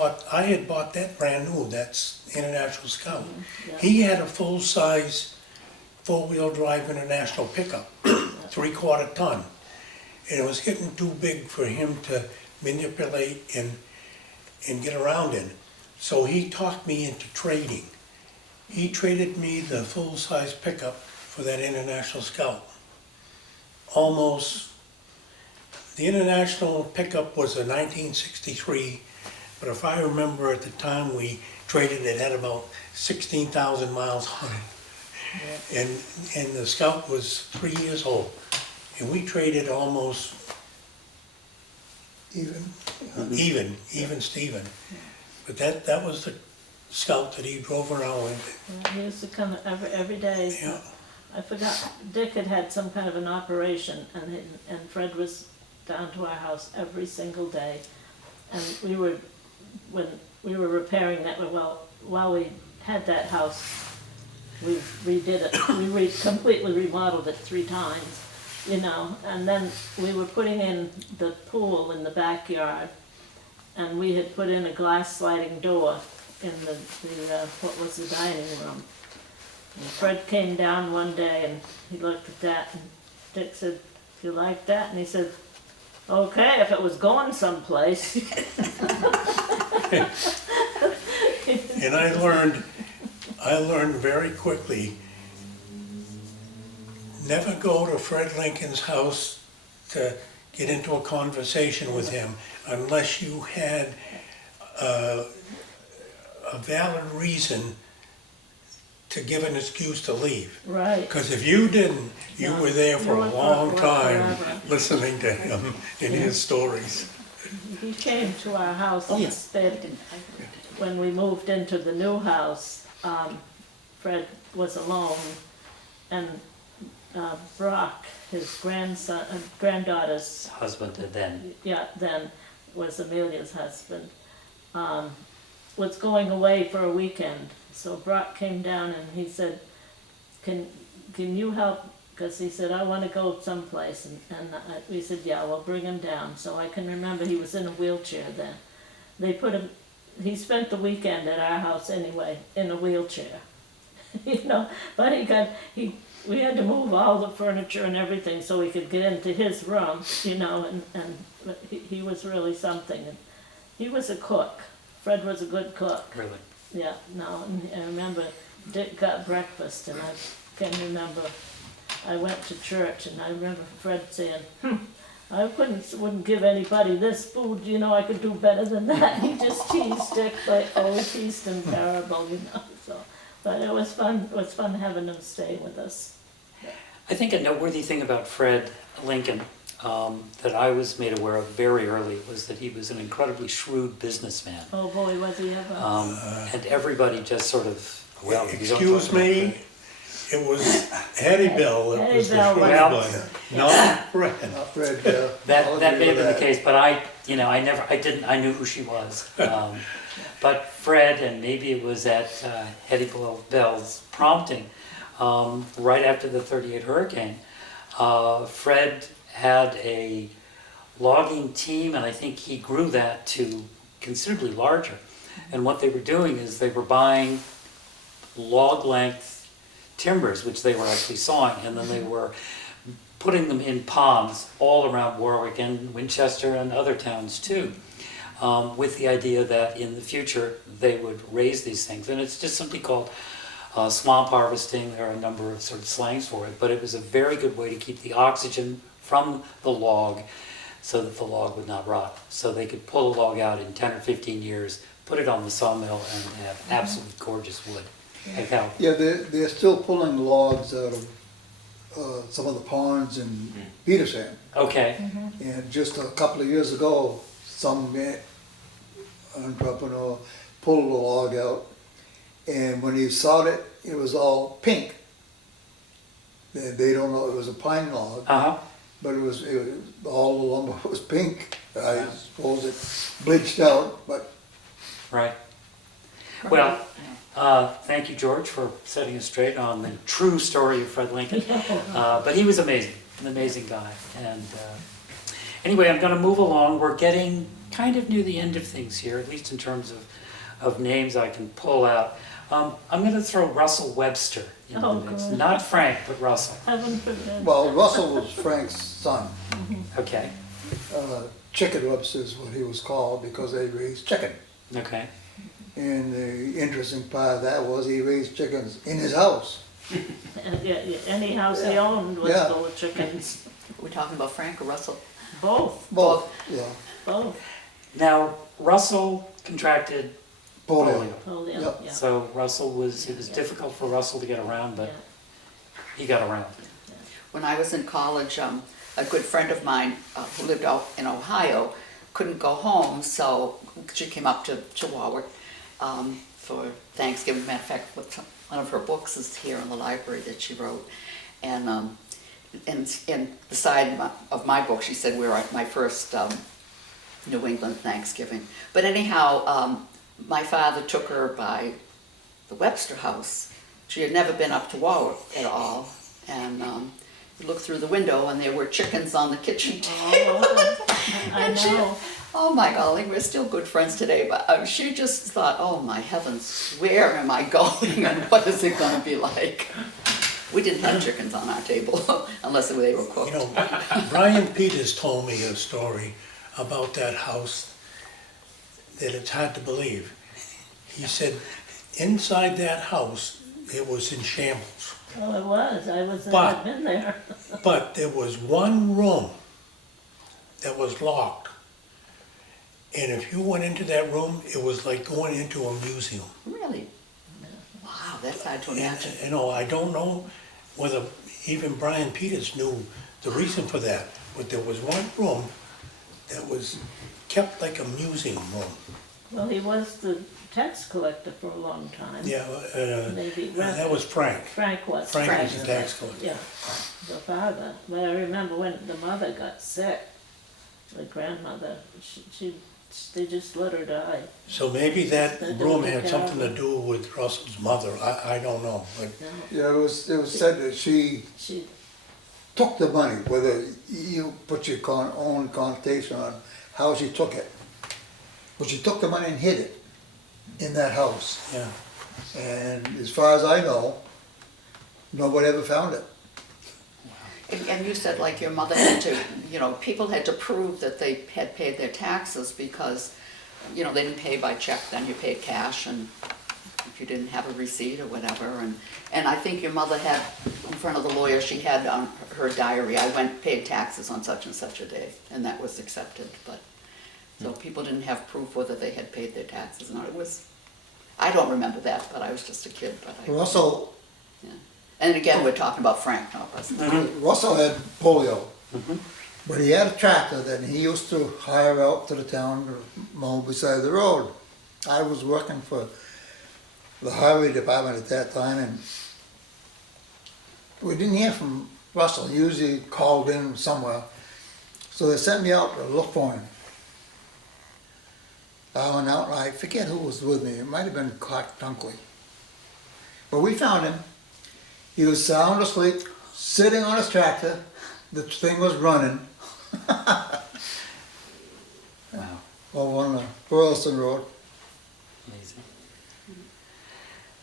bought that brand new, that's International Scout. Yeah. He had a full-size, four-wheel drive International pickup, 3/4 ton. And it was getting too big for him to manipulate and get around in. So he talked me into trading. He traded me the full-size pickup for that International Scout. The International pickup was a 1963, but if I remember at the time we traded, it had about 16,000 miles on it. And the Scout was 3 years old. And we traded almost Even. even Steven. But that was the Scout that he drove around with. Yeah, he used to come every day. Yeah. I forgot, Dick had some kind of an operation, and Fred was down to our house every single day. And when we were repairing that, while we had that house, we redid it, we completely remodeled it 3 times, you know, and then we were putting in the pool in the backyard, and we had put in a glass sliding door in the what was the dining room. And Fred came down one day and he looked at that, and Dick said, "Do you like that?" And he said, "Okay, if it was going someplace." And I learned very quickly never go to Fred Lincoln's house to get into a conversation with him unless you had a valid reason to give an excuse to leave. Right. Because if you didn't, you No, were there for you a were long for time forever. listening to him and his stories. He came to our house instead. When we moved into the new house, Fred was alone, and Brock, his grandson, granddaughter's, Husband and then, then was Amelia's husband, was going away for a weekend. So Brock came down and he said, can you help? Because he said, I want to go someplace. And we said, yeah, well, bring him down. So I can remember he was in a wheelchair then. They put him, he spent the weekend at our house anyway, in a wheelchair. You know, but we had to move all the furniture and everything so he could get into his room, you know, but he was really something. And he was a cook. Fred was a good cook. really. Yeah, no, and I remember Dick got breakfast, and I can remember I went to church, and I remember Fred saying, I wouldn't give anybody this food, you know, I could do better than that. He just teased Dick, like, oh, he teased him terrible, you know, so. But it was fun having him stay with us. I think a noteworthy thing about Fred Lincoln that I was made aware of very early was that he was an incredibly shrewd businessman. Oh boy, was he ever. And everybody just sort of, well, you don't Excuse talk about me, Fred. it was Hattie Bell that was the Hattie shrewd Bell was- one, not Fred. Fred, That may have been the case, but I knew who she was. But Fred, and maybe it was at Hattie Bell's prompting, right after the 38 hurricane, Fred had a logging team, and I think he grew that to considerably larger. And what they were doing is they were buying log length timbers, which they were actually sawing, and then they were putting them in ponds all around Warwick and Winchester and other towns too, with the idea that in the future they would raise these things. And it's just something called swamp harvesting. There are a number of sort of slangs for it, but it was a very good way to keep the oxygen from the log so that the log would not rot. So they could pull a log out in 10 or 15 years, put it on the sawmill, and have absolutely gorgeous wood. Like how, yeah, they're still pulling logs out of some of the ponds in Petersham. okay, And just a couple of years ago, some entrepreneur pulled a log out, and when he sawed it, it was all pink. They don't know it was a pine log, but it was all the lumber was pink. I suppose it bleached out, but right. Well, thank you, George, for setting us straight on the true story of Fred Lincoln. But he was amazing, an amazing guy. And anyway, I'm going to move along. We're getting kind of near the end of things here, at least in terms of names I can pull out. I'm going to throw Russell Webster into the mix. good. Not Frank, but Russell. Heaven forbid. well, Russell was Frank's son. Okay, Chicken Webster is what he was called because they raised chicken. okay. And the interesting part of that was he raised chickens in his house. Yeah, any house he owned was Yeah. full of chickens. We're talking about Frank or Russell? Both, Both, yeah. both. Now, Russell contracted Polio. Polio, Yep. yeah. So it was difficult for Russell to get around, but Yeah. he got around. When I was in college, a good friend of mine who lived out in Ohio couldn't go home, so she came up to Warwick for Thanksgiving. Matter of fact, one of her books is here in the library that she wrote. And in the side of my book, she said we were at my first New England Thanksgiving. But anyhow, my father took her by the Webster house. She had never been up to Warwick at all. And we looked through the window and there were chickens on the kitchen table. I And she- know. Oh my golly, we're still good friends today, but she just thought, oh my heavens, where am I going and what is it gonna be like? We didn't have chickens on our table unless they were cooked. You know, Brian Peters told me a story about that house that it's hard to believe. He said inside that house, it was in shambles. Oh, it was, But- I'd been there. But there was one room that was locked. And if you went into that room, it was like going into a museum. Really? Wow, that's hard to imagine. And, you know, I don't know whether even Brian Peters knew the reason for that, but there was one room that was kept like a museum room. Well, he was the tax collector for a long time. Yeah, Maybe that was Frank. Frank was. Frank was the tax collector. Yeah, the father. But I remember when the mother got sick, the grandmother, they just let her die. So maybe that They room didn't had take care of something to her. do with Russell's mother. I don't know, but No, Yeah, it was said that she she, took the money, whether you put your own connotation on how she took it. But she took the money and hid it in that house. yeah. And as far as I know, nobody ever found it. And you said like your mother had to, you know, people had to prove that they had paid their taxes because, you know, they didn't pay by check, then you paid cash, and if you didn't have a receipt or whatever. And I think your mother had, in front of the lawyer, she had on her diary, I paid taxes on such and such a day, and that was accepted, but, so people didn't have proof whether they had paid their taxes or not. It was, I don't remember that, but I was just a kid, but I, Russell, yeah. And again, we're talking about Frank, not Russell. Russell had polio, but he had a tractor that he used to hire out to the town to mow beside the road. I was working for the highway department at that time, and we didn't hear from Russell. He usually called in somewhere, so they sent me out to look for him. I went out, and I forget who was with me. It might have been Clark Dunkley, but we found him. He was sound asleep, sitting on his tractor. The thing was running. Wow, Over on the Burleson Road. amazing.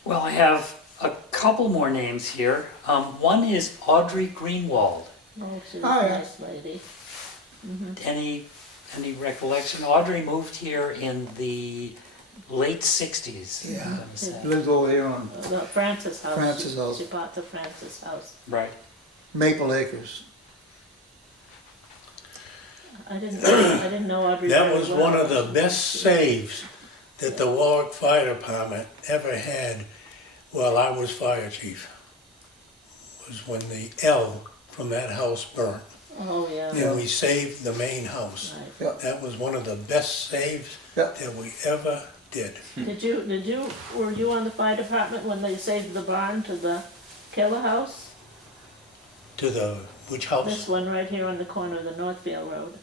Well, I have a couple more names here. One is Audrey Greenwald. oh, she was Oh, a yeah. nice lady. Any recollection? Audrey moved here in the late 60s. I'm Yeah. gonna say. Lived over here on The Francis house. Francis She- house. She bought the Francis house. Right. Maple Acres. I didn't know Audrey That very was well. one of the best saves that the Warwick Fire Department ever had while I was fire chief. Was when the L from that house burnt. Oh, yeah. And we saved the main house. Right. Yeah. That was one of the best saves Yeah. that we ever did. Were you on the fire department when they saved the barn to the Keller house? To the, which house? This one right here on the corner of the Northfield Road.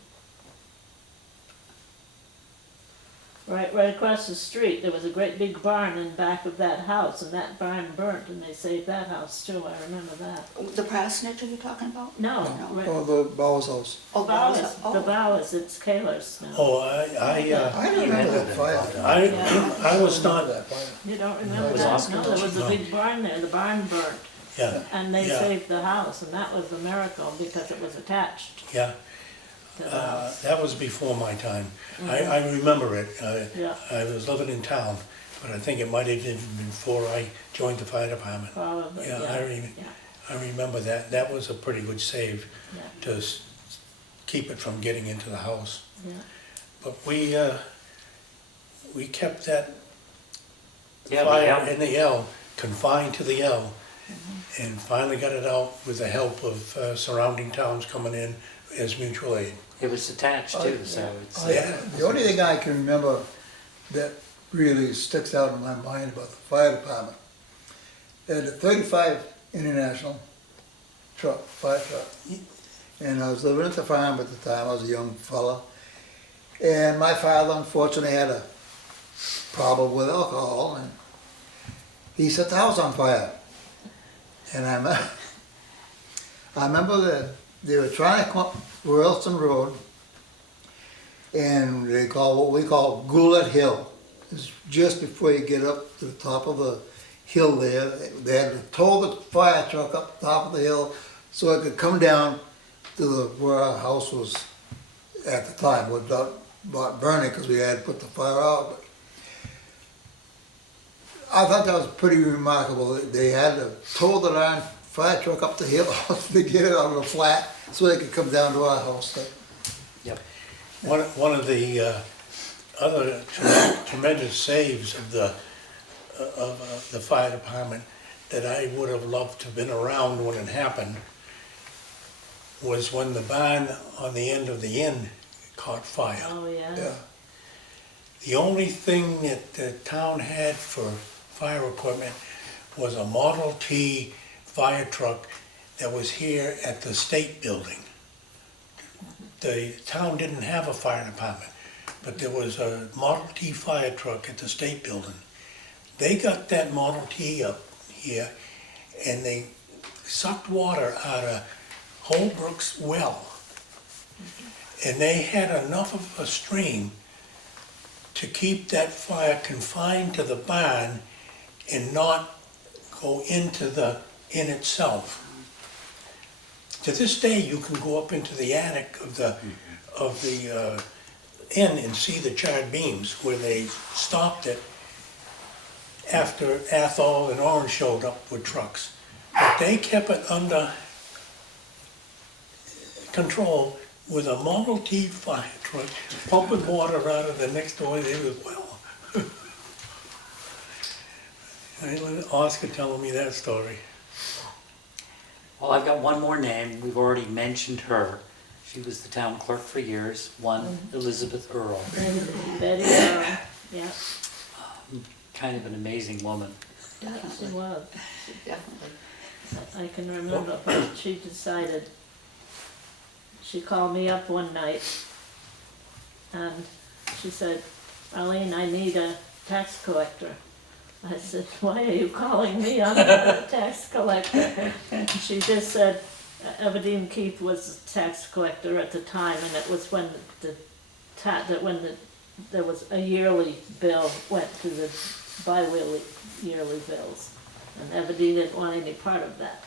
Right across the street, there was a great big barn in back of that house, and that barn burnt, and they saved that house too, I remember that. The parsonage are you talking about? No, No. right, Oh, the Bowers house. Oh, Bowers, oh. the Bowers, it's Kaler's now. Oh, I didn't remember that fire. I was not, That fire. You don't remember was that? Oscar. No, there was a No. big barn there, the barn burnt, yeah, and they Yeah. saved the house, and that was a miracle because it was attached yeah. to the house. That was before my time. I remember it. Yeah. I was living in town, but I think it might have been before I joined the fire department. Probably, Yeah, yeah. I remember that. That was a pretty good save Yeah. to keep it from getting into the house. Yeah. But we kept that Yeah, fire the in the L, confined to the L, and finally got it out with the help of surrounding towns coming in as mutual aid. It was attached too, so it's. The only thing I can remember that really sticks out in my mind about the fire department, they had a 35 International truck, fire truck. And I was living at the farm at the time, I was a young fella. And my father unfortunately had a problem with alcohol, and he set the house on fire. And I remember that they were trying to come up Royalston Road, and they call what we call Goulet Hill. It's just before you get up to the top of the hill there. They had to tow the fire truck up the top of the hill so it could come down to where our house was at the time, without burning, because we had put the fire out. But I thought that was pretty remarkable. They had to tow the darn fire truck up the hill to get it on the flat so they could come down to our house. Yep. One of the other tremendous saves of the fire department that I would have loved to have been around when it happened was when the barn on the end of the inn caught fire. Oh, yeah. Yeah. The only thing that the town had for fire equipment was a Model T fire truck that was here at the state building. The town didn't have a fire department, but there was a Model T fire truck at the state building. They got that Model T up here and they sucked water out of Holbrook's well. And they had enough of a stream to keep that fire confined to the barn and not go into the inn itself. To this day, you can go up into the attic of the inn and see the charred beams where they stopped it after Athol and Orange showed up with trucks. But they kept it under control with a Model T fire truck pumping water out of the next door neighbor's well. Oscar telling me that story. Well, I've got one more name. We've already mentioned her. She was the town clerk for years, one Elizabeth Earle. Betty, yeah, Kind of an amazing woman. yeah, she was. Definitely. I can remember when she decided, she called me up one night and she said, Arline, I need a tax collector. I said, why are you calling me? I'm not a tax collector. And she just said, Everdeen Keith was a tax collector at the time, and it was when there was a yearly bill went to the yearly bills, and Everdeen didn't want any part of that.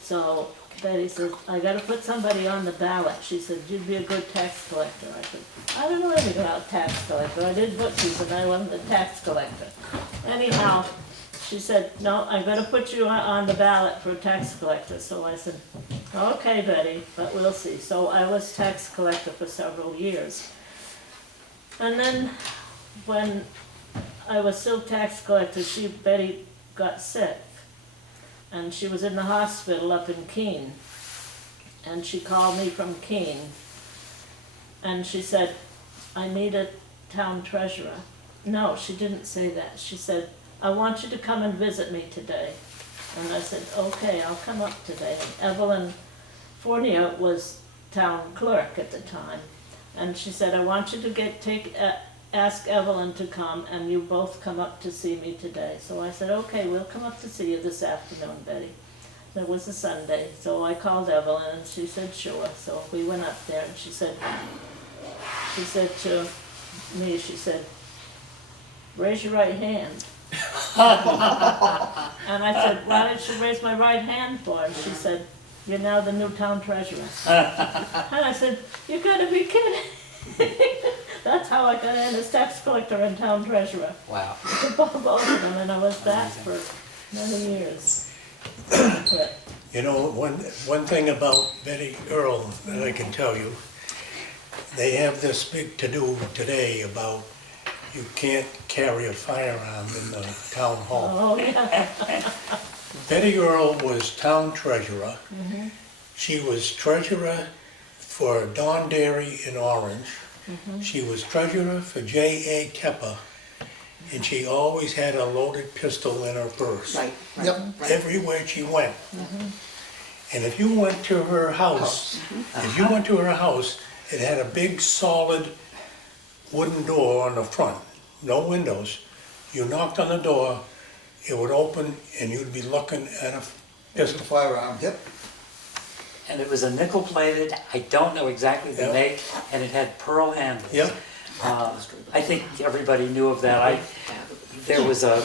So Betty said, I gotta put somebody on the ballot. She said, you'd be a good tax collector. I said, I don't know anything about tax collector. I did butchers and I wasn't a tax collector. Anyhow, she said, no, I gotta put you on the ballot for a tax collector. So I said, okay, Betty, but we'll see. So I was tax collector for several years. And then when I was still tax collector, Betty got sick. And she was in the hospital up in Keene. And she called me from Keene. And she said, I need a town treasurer. No, she didn't say that. She said, I want you to come and visit me today. And I said, okay, I'll come up today. And Evelyn Fournier was town clerk at the time. And she said, I want you to ask Evelyn to come, and you both come up to see me today. So I said, okay, we'll come up to see you this afternoon, Betty. It was a Sunday, so I called Evelyn, and she said, sure. So we went up there, and she said to me, she said, raise your right hand. And I said, why did she raise my right hand for? And she said, you're now the new town treasurer. And I said, you gotta be kidding. That's how I got in as tax collector and town treasurer. Wow. Both of them, and I was that for many years. But You know, one thing about Betty Earle that I can tell you, they have this big to-do today about you can't carry a firearm in the town hall. oh yeah, Betty Earle was town treasurer. She was treasurer for Don Dairy in Orange. She was treasurer for J.A. Tepper, and she always had a loaded pistol in her purse. Right, right, Yep. right. Everywhere she went. And if you went to her house, it had a big solid wooden door on the front, no windows. You knocked on the door, it would open, and you'd be looking at a Just a pistol. firearm, yep. And it was a nickel plated, I don't know exactly the Yep. make, and it had pearl handles. Yep. I think everybody knew of that. There was a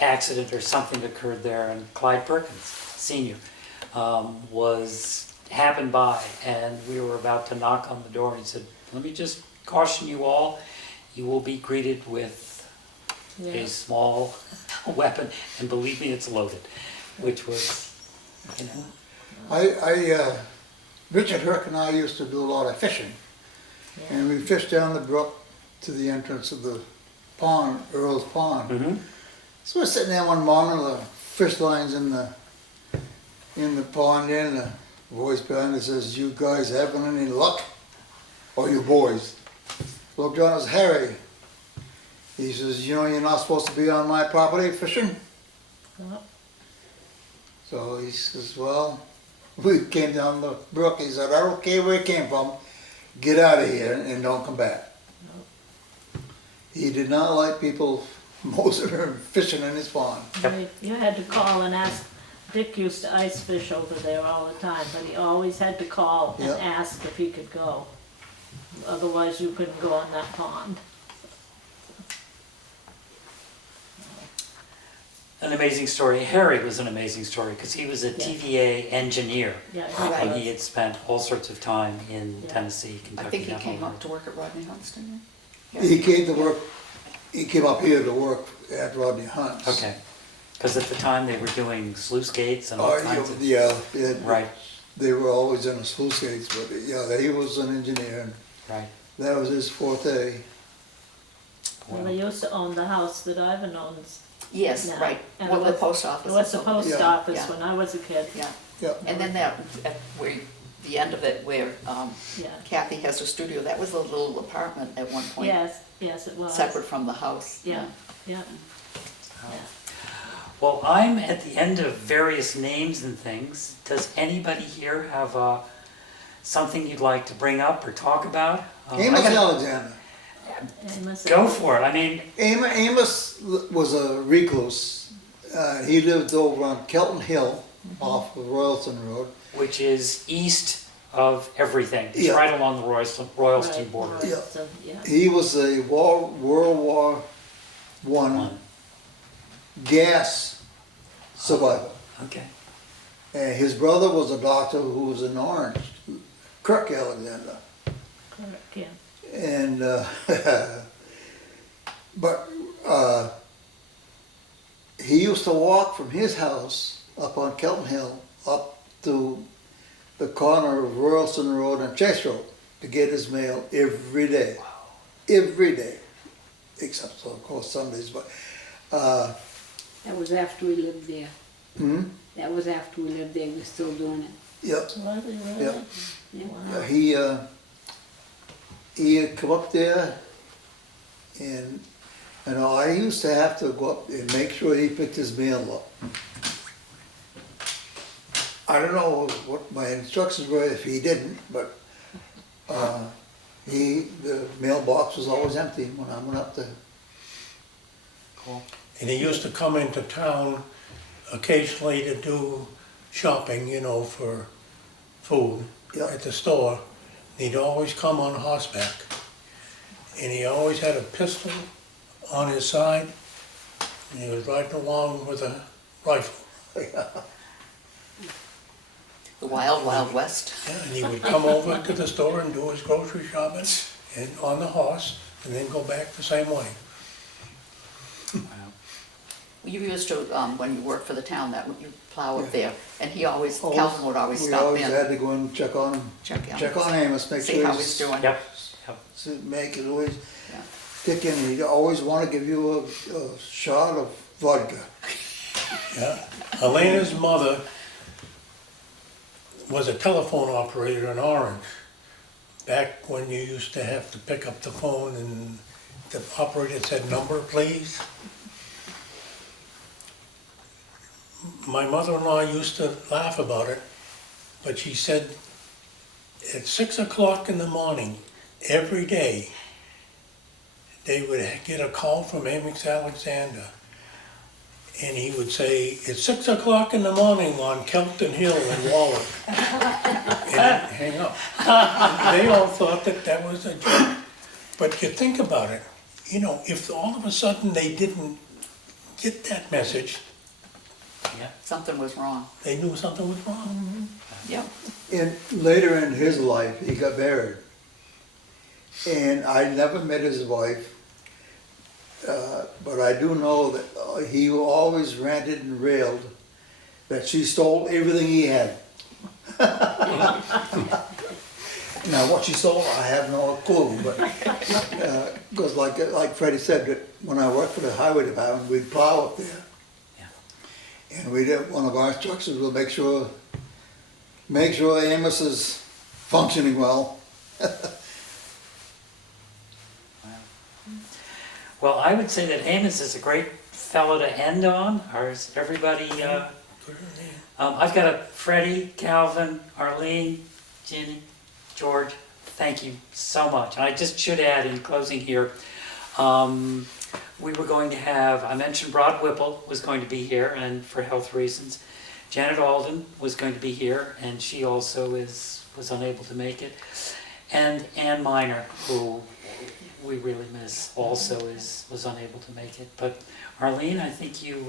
accident or something occurred there, and Clyde Perkins, senior, happened by, and we were about to knock on the door, and he said, let me just caution you all, you will be greeted with yeah. a small weapon, and believe me, it's loaded, which was you know. Richard Herc and I used to do a lot of fishing. And we fished down the brook to the entrance of the pond, Earl's Pond. Mm-hmm. So we're sitting there one morning, the fish lines in the pond, and the voice behind us says, "You guys having any luck? Or you boys?" Looked on, it was Harry. He says, "You know you're not supposed to be on my property fishing?" Well, So he says, "Well," we came down the brook. He said, "I don't care where you came from. Get out of here and don't come back." He did not like people moseying and fishing in his pond. you had to call and ask. Dick used to ice fish over there all the time, but he always had to call and Yeah. ask if he could go. Otherwise, you couldn't go in that pond. An amazing story. Harry was an amazing story because he was a TVA engineer. Yeah, Right. And he had spent all sorts of time in Yeah. Tennessee, I Kentucky. think he down came the up road. to work at Rodney Hunt's, didn't he? He came to work. He came up here to work at Rodney Hunt's. Okay, because at the time they were doing sluice gates and all Oh, kinds of, yeah, right, they were always in the sluice gates, but yeah, he was an engineer, and right. that was his forte. Well, they used to own the house that Ivan owns. Yes, Yeah. right, And well, it the was- post office. It was the post Yeah. office Yeah. when I was a kid. Yeah, Yeah, and then that, where, the end of it where Yeah. Kathy has her studio, that was a little apartment at one point. Yes, it was. Separate from the house. Yeah, yeah. Well, I'm at the end of various names and things. Does anybody here have something you'd like to bring up or talk about? Amos I gotta- Alexander. Amos- Go for it. I mean, Amos was a recluse. He lived over on Kelton Hill off of Royalton Road. which is east of everything. It's Yeah. right along the Royalston Right, border. right, Yeah. so, yeah. He was a World War One gas survivor. Okay. And his brother was a doctor who was in Orange, Kirk Alexander. Correct, yeah. And, but, he used to walk from his house up on Kelton Hill up to the corner of Royalston Road and Chase Road to get his mail every day. Every day. Except, of course, Sundays, but, That was after we lived there. hmm? That was after we lived there, we're still doing it. Yep. Was he really? Yeah. Yeah. Wow. He had come up there and, I used to have to go up and make sure he picked his mail up. I don't know what my instructions were if he didn't, but, the mailbox was always empty when I went up there. Cool. And he used to come into town occasionally to do shopping, for food Yeah. at the store. He'd always come on horseback. And he always had a pistol on his side. And he was riding along with a rifle. The Wild Wild West. Yeah, and he would come over to the store and do his grocery shopping and on the horse, and then go back the same way. Wow. You used to, when you worked for the town, that you plow up there, and he always, Always- Calvin would always We stop always in, had to go and check on him. Check on Amos, make see sure how he's doing. Yep. Yep. Make it always Yeah. kicking. He'd always want to give you a shot of vodka. Yeah. Elena's mother was a telephone operator in Orange, back when you used to have to pick up the phone and the operator said, "Number, please." My mother-in-law used to laugh about it, but she said at 6 o'clock in the morning, every day, they would get a call from Amos Alexander. And he would say, "It's 6 o'clock in the morning on Kelton Hill in Warwick." And he'd hang up. They all thought that was a joke. But you think about it, if all of a sudden they didn't get that message, Yeah. Something was wrong. they knew something was wrong. Yep. And later in his life, he got married. And I never met his wife, but I do know that he always ranted and railed that she stole everything he had. Now, what she stole, I have no clue, but, because like Freddie said, that when I worked for the highway department, we'd plow up there. Yeah. And we did, one of our instructions was make sure Amos is functioning well. Well, I would say that Amos is a great fellow to end on, or is everybody, I've got a Freddie, Calvin, Arline, Ginny, George, thank you so much. And I just should add in closing here, we were going to have, I mentioned Rod Whipple was going to be here, and for health reasons. Janet Alden was going to be here, and she also was unable to make it. And Ann Miner, who we really miss, also was unable to make it. But Arline, I think you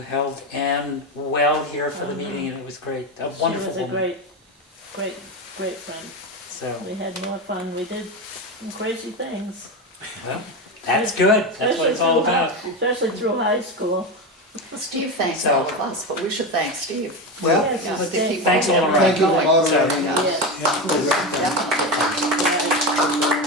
held Ann well here for the meeting, and it was great. A wonderful She was a woman. great friend. So, We had more fun. We did some crazy things. well, that's good. That's what it's all about. Especially through high school. Steve thanks So- all of us, but we should thank Steve. Well, Yes, Yeah, you to did. keep Thanks a lot, all Ryan. Thank you for going. moderating. Yeah, Yes. Yeah. definitely. Right.